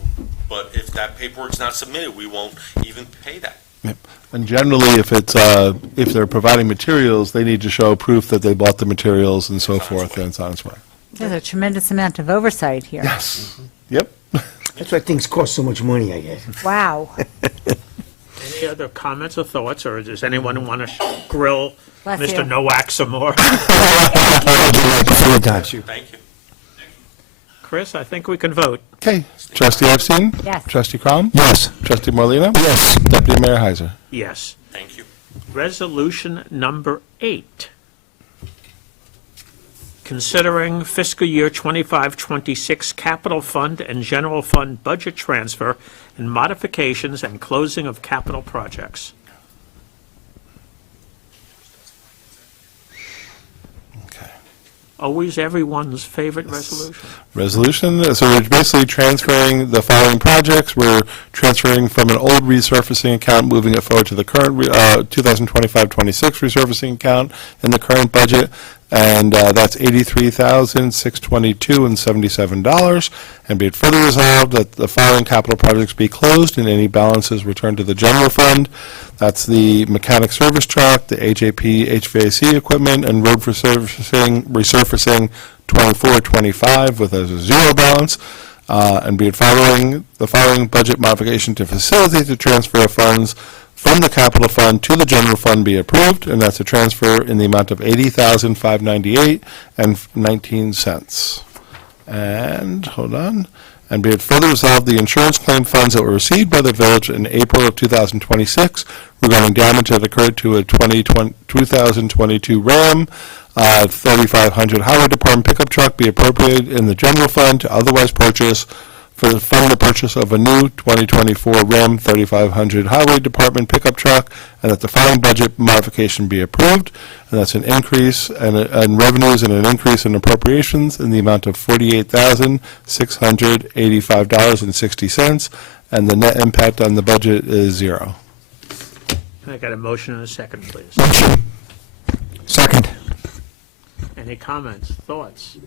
but if that paperwork's not submitted, we won't even pay that. And generally, if it's, if they're providing materials, they need to show proof that they bought the materials and so forth, and it's on its way. There's a tremendous amount of oversight here. Yes. Yep. That's why things cost so much money, I guess. Wow. Any other comments or thoughts, or does anyone want to grill Bless Mr. you. Nowak some more? Thank you. Thank you. Chris, I think we can vote. Okay. Trustee Epstein? Yes. Trustee Crom? Yes. Trustee Morlino? Yes. Deputy Mayor Heiser? Yes. Thank you. Resolution number 8. Considering fiscal year 25-26 capital fund and general fund budget transfer and modifications and closing of capital projects. Okay. Always everyone's favorite resolution. Resolution, so we're basically transferring the following projects. We're transferring from an old resurfacing account, moving it forward to the current 2025-26 resurfacing account in the current budget. And that's $83,622.77. And be it further resolved that the following capital projects be closed and any balances returned to the general fund. That's the mechanic service truck, the HAP HVAC equipment, and road resurfacing 24-25 with a zero balance. And be it following the following budget modification to facilitate the transfer of funds from the capital fund to the general fund be approved, and that's a transfer in the amount of $80,598.19. And, hold on, and be it further resolved, the insurance claim funds that were received by the village in April of 2026 regarding damage that occurred to a 2022 Ram 3500 Highway Department pickup truck be appropriated in the general fund to otherwise purchase fund the purchase of a new 2024 Ram 3500 Highway Department pickup truck, and that the following budget modification be approved, and that's an increase in revenues and an increase in appropriations in the amount of $48,685.60, and the net impact on the budget is zero. Can I get a motion and a second, please? Motion. Second. Any comments, thoughts,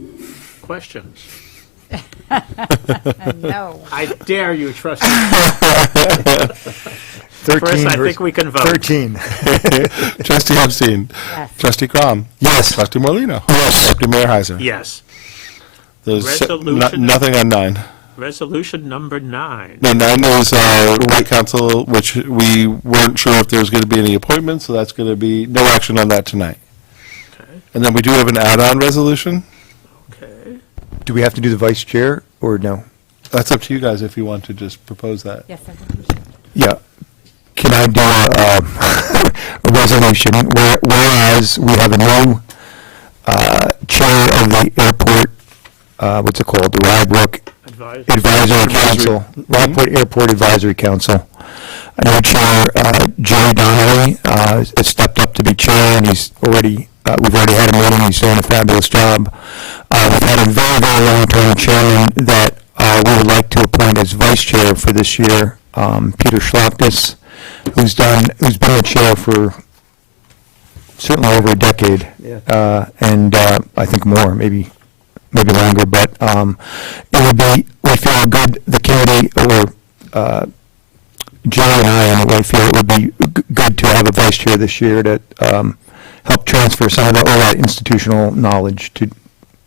questions? No. I dare you, trustee. 13 Chris, I think we can vote. 13. Trustee Epstein? Yes. Trustee Crom? Yes. Trustee Morlino? Yes. Deputy Mayor Heiser? Yes. There's Resolution- nothing on 9. Resolution number 9. No, 9 is Right Council, which we weren't sure if there was going to be any appointments, so that's going to be no action on that tonight. Okay. And then we do have an add-on resolution. Okay. Do we have to do the vice chair, or no? That's up to you guys if you want to just propose that. Yes, I think we should. Yeah. Can I do a resolution whereas we have a new chair of the airport, what's it called, the Rye Advisory Council, Rockport Airport Advisory Council. A new chair, Jerry Donnelly, has stepped up to be chair, and he's already, we've already had a meeting, he's doing a fabulous job. We've had a very, very long-term chairman that we would like to appoint as vice chair for this year, Peter Schlachtis, who's been the chair for certainly over a decade, and I think more, maybe longer, but it would be, we feel good, the committee, or Jerry and I anyway, feel it would be good to have a vice chair this year to help transfer some of all that institutional knowledge to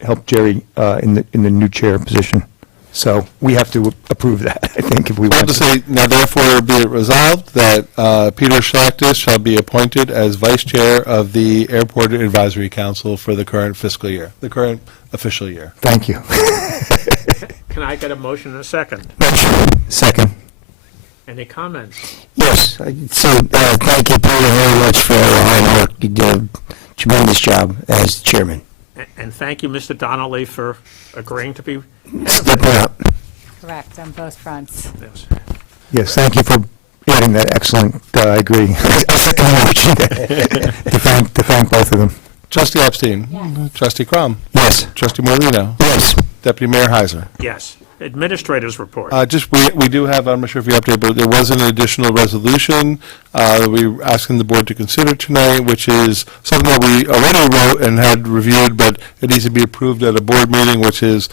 help Jerry in the new chair position. So we have to approve that, I think, if we I'll want just to. say, now therefore be it resolved that Peter Schlachtis shall be appointed as vice chair of the Airport Advisory Council for the current fiscal year, the current official year. Thank you. Can I get a motion and a second? Second. Any comments? Yes, so thank you, Peter, very much for all the hard work. You did a tremendous job as chairman. And thank you, Mr. Donnelly, for agreeing to be. Stepping up. Correct, on both fronts. Yes. Yes, thank you for adding that excellent, I agree. I second the motion to thank both of them. Trustee Epstein? Yes. Trustee Crom? Yes. Trustee Morlino? Yes. Deputy Mayor Heiser? Yes. Administrators report. Just, we do have, I'm not sure if you updated, but there was an additional resolution that we're asking the board to consider tonight, which is something that we already wrote and had reviewed, but it needs to be approved at a board meeting, which is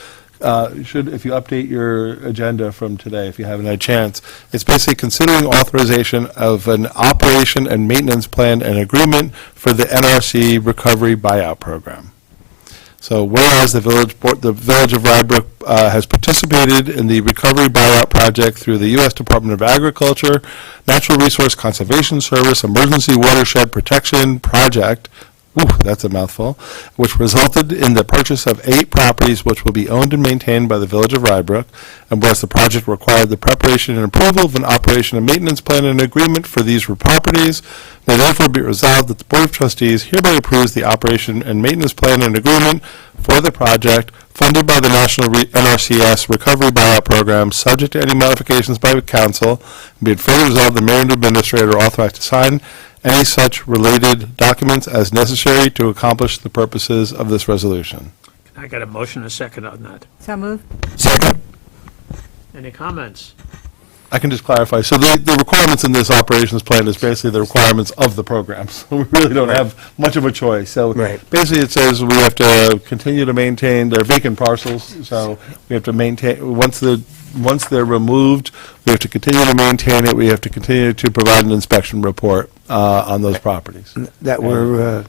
if you update your agenda from today, if you haven't had a chance, it's basically considering authorization of an operation and maintenance plan and agreement for the NRC Recovery Buyout Program. So whereas the Village of Rye Brook has participated in the Recovery Buyout Project through the U.S. Department of Agriculture, Natural Resource Conservation Service Emergency Watershed Protection Project, that's a mouthful, which resulted in the purchase of 8 properties which will be owned and maintained by the Village of Rye Brook, and whereas the project required the preparation and approval of an operation and maintenance plan and agreement for these properties, may therefore be resolved that the Board of Trustees hereby approves the operation and maintenance plan and agreement for the project funded by the National NRCS Recovery Buyout Program, subject to any modifications by the Council, and be it further resolved the Mayor and Administrator are authorized to sign any such related documents as necessary to accomplish the purposes of this resolution. I got a motion and a second on that. So moved. Second. Any comments? I can just clarify. So the requirements in this operations plan is basically the requirements of the program. So we really don't have much of a choice. So Right. basically it says we have to continue to maintain their vacant parcels. So we have to maintain, once they're removed, we have to continue to maintain it. We have to continue to provide an inspection report on those properties. That were,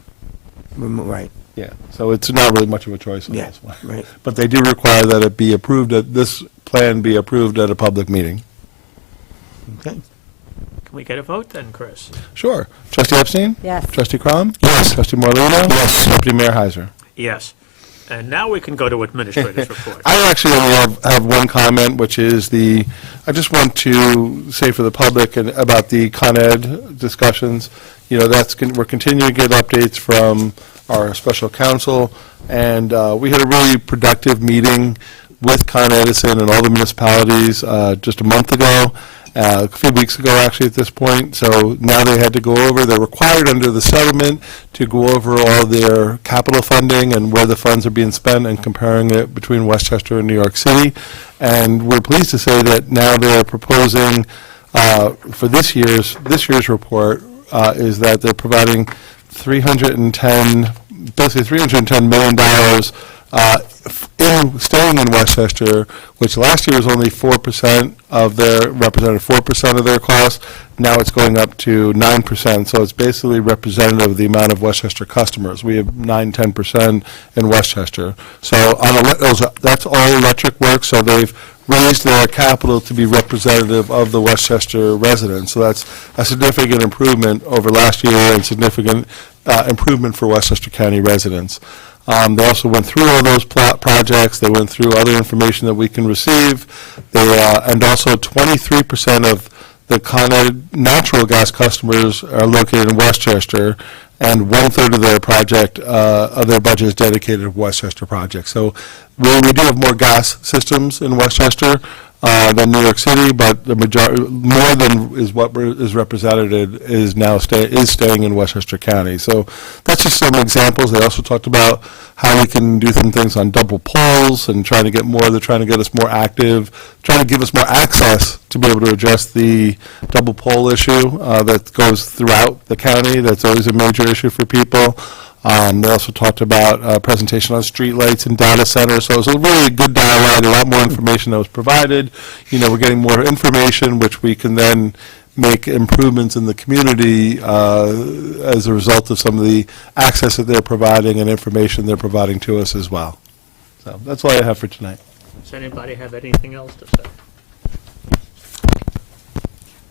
right, Yeah, so it's not really much of a choice on Yeah, this one. right. But they do require that it be approved, that this plan be approved at a public meeting. okay. Can we get a vote then, Chris? Sure. Trustee Epstein? Yes. Trustee Crom? Yes. Trustee Morlino? Yes. Deputy Mayor Heiser? Yes. And now we can go to administrator's report. I actually only have one comment, which is I just want to say for the public about the Con Ed discussions. You know, we're continuing to get updates from our special counsel, and we had a really productive meeting with Con Edison and all the municipalities just a month ago, a few weeks ago actually at this point. So now they had to go over, they're required under the settlement to go over all their capital funding and where the funds are being spent and comparing it between Westchester and New York City. And we're pleased to say that now they're proposing for this year's report is that they're providing $310 million staying in Westchester, which last year was only 4% represented 4% of their costs. Now it's going up to 9%, so it's basically representative of the amount of Westchester customers. We have 9-10% in Westchester. So that's all electric work, so they've raised their capital to be representative of the Westchester residents. So that's a significant improvement over last year and significant improvement for Westchester County residents. They also went through all those projects. They went through other information that we can receive. And also 23% of the Con Ed natural gas customers are located in Westchester, and 1/3 of their budget is dedicated to Westchester projects. So we do have more gas systems in Westchester than New York City, but the majority, more than is what is represented, is staying in Westchester County. So that's just some examples. They also talked about how we can do some things on double polls and trying to get more. They're trying to get us more active, trying to give us more access to be able to address the double poll issue that goes throughout the county. That's always a major issue for people. They also talked about a presentation on streetlights and data centers. So it was a really good dialogue, a lot more information that was provided. You know, we're getting more information, which we can then make improvements in the community as a result of some of the access that they're providing and information they're providing to us as well. So that's all I have for tonight. Does anybody have anything else to say?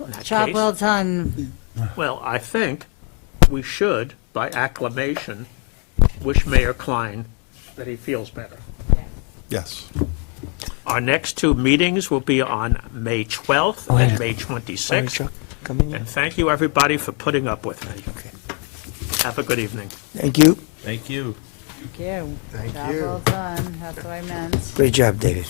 In that Job case- well done. Well, I think we should, by acclamation, wish Mayor Klein that he feels better. Yes. Our next 2 meetings will be on May 12th and May 26th. And thank you, everybody, for putting up with me. Have a good evening. Thank you. Thank you. Thank you. Job well done. That's what I meant. Great job, David.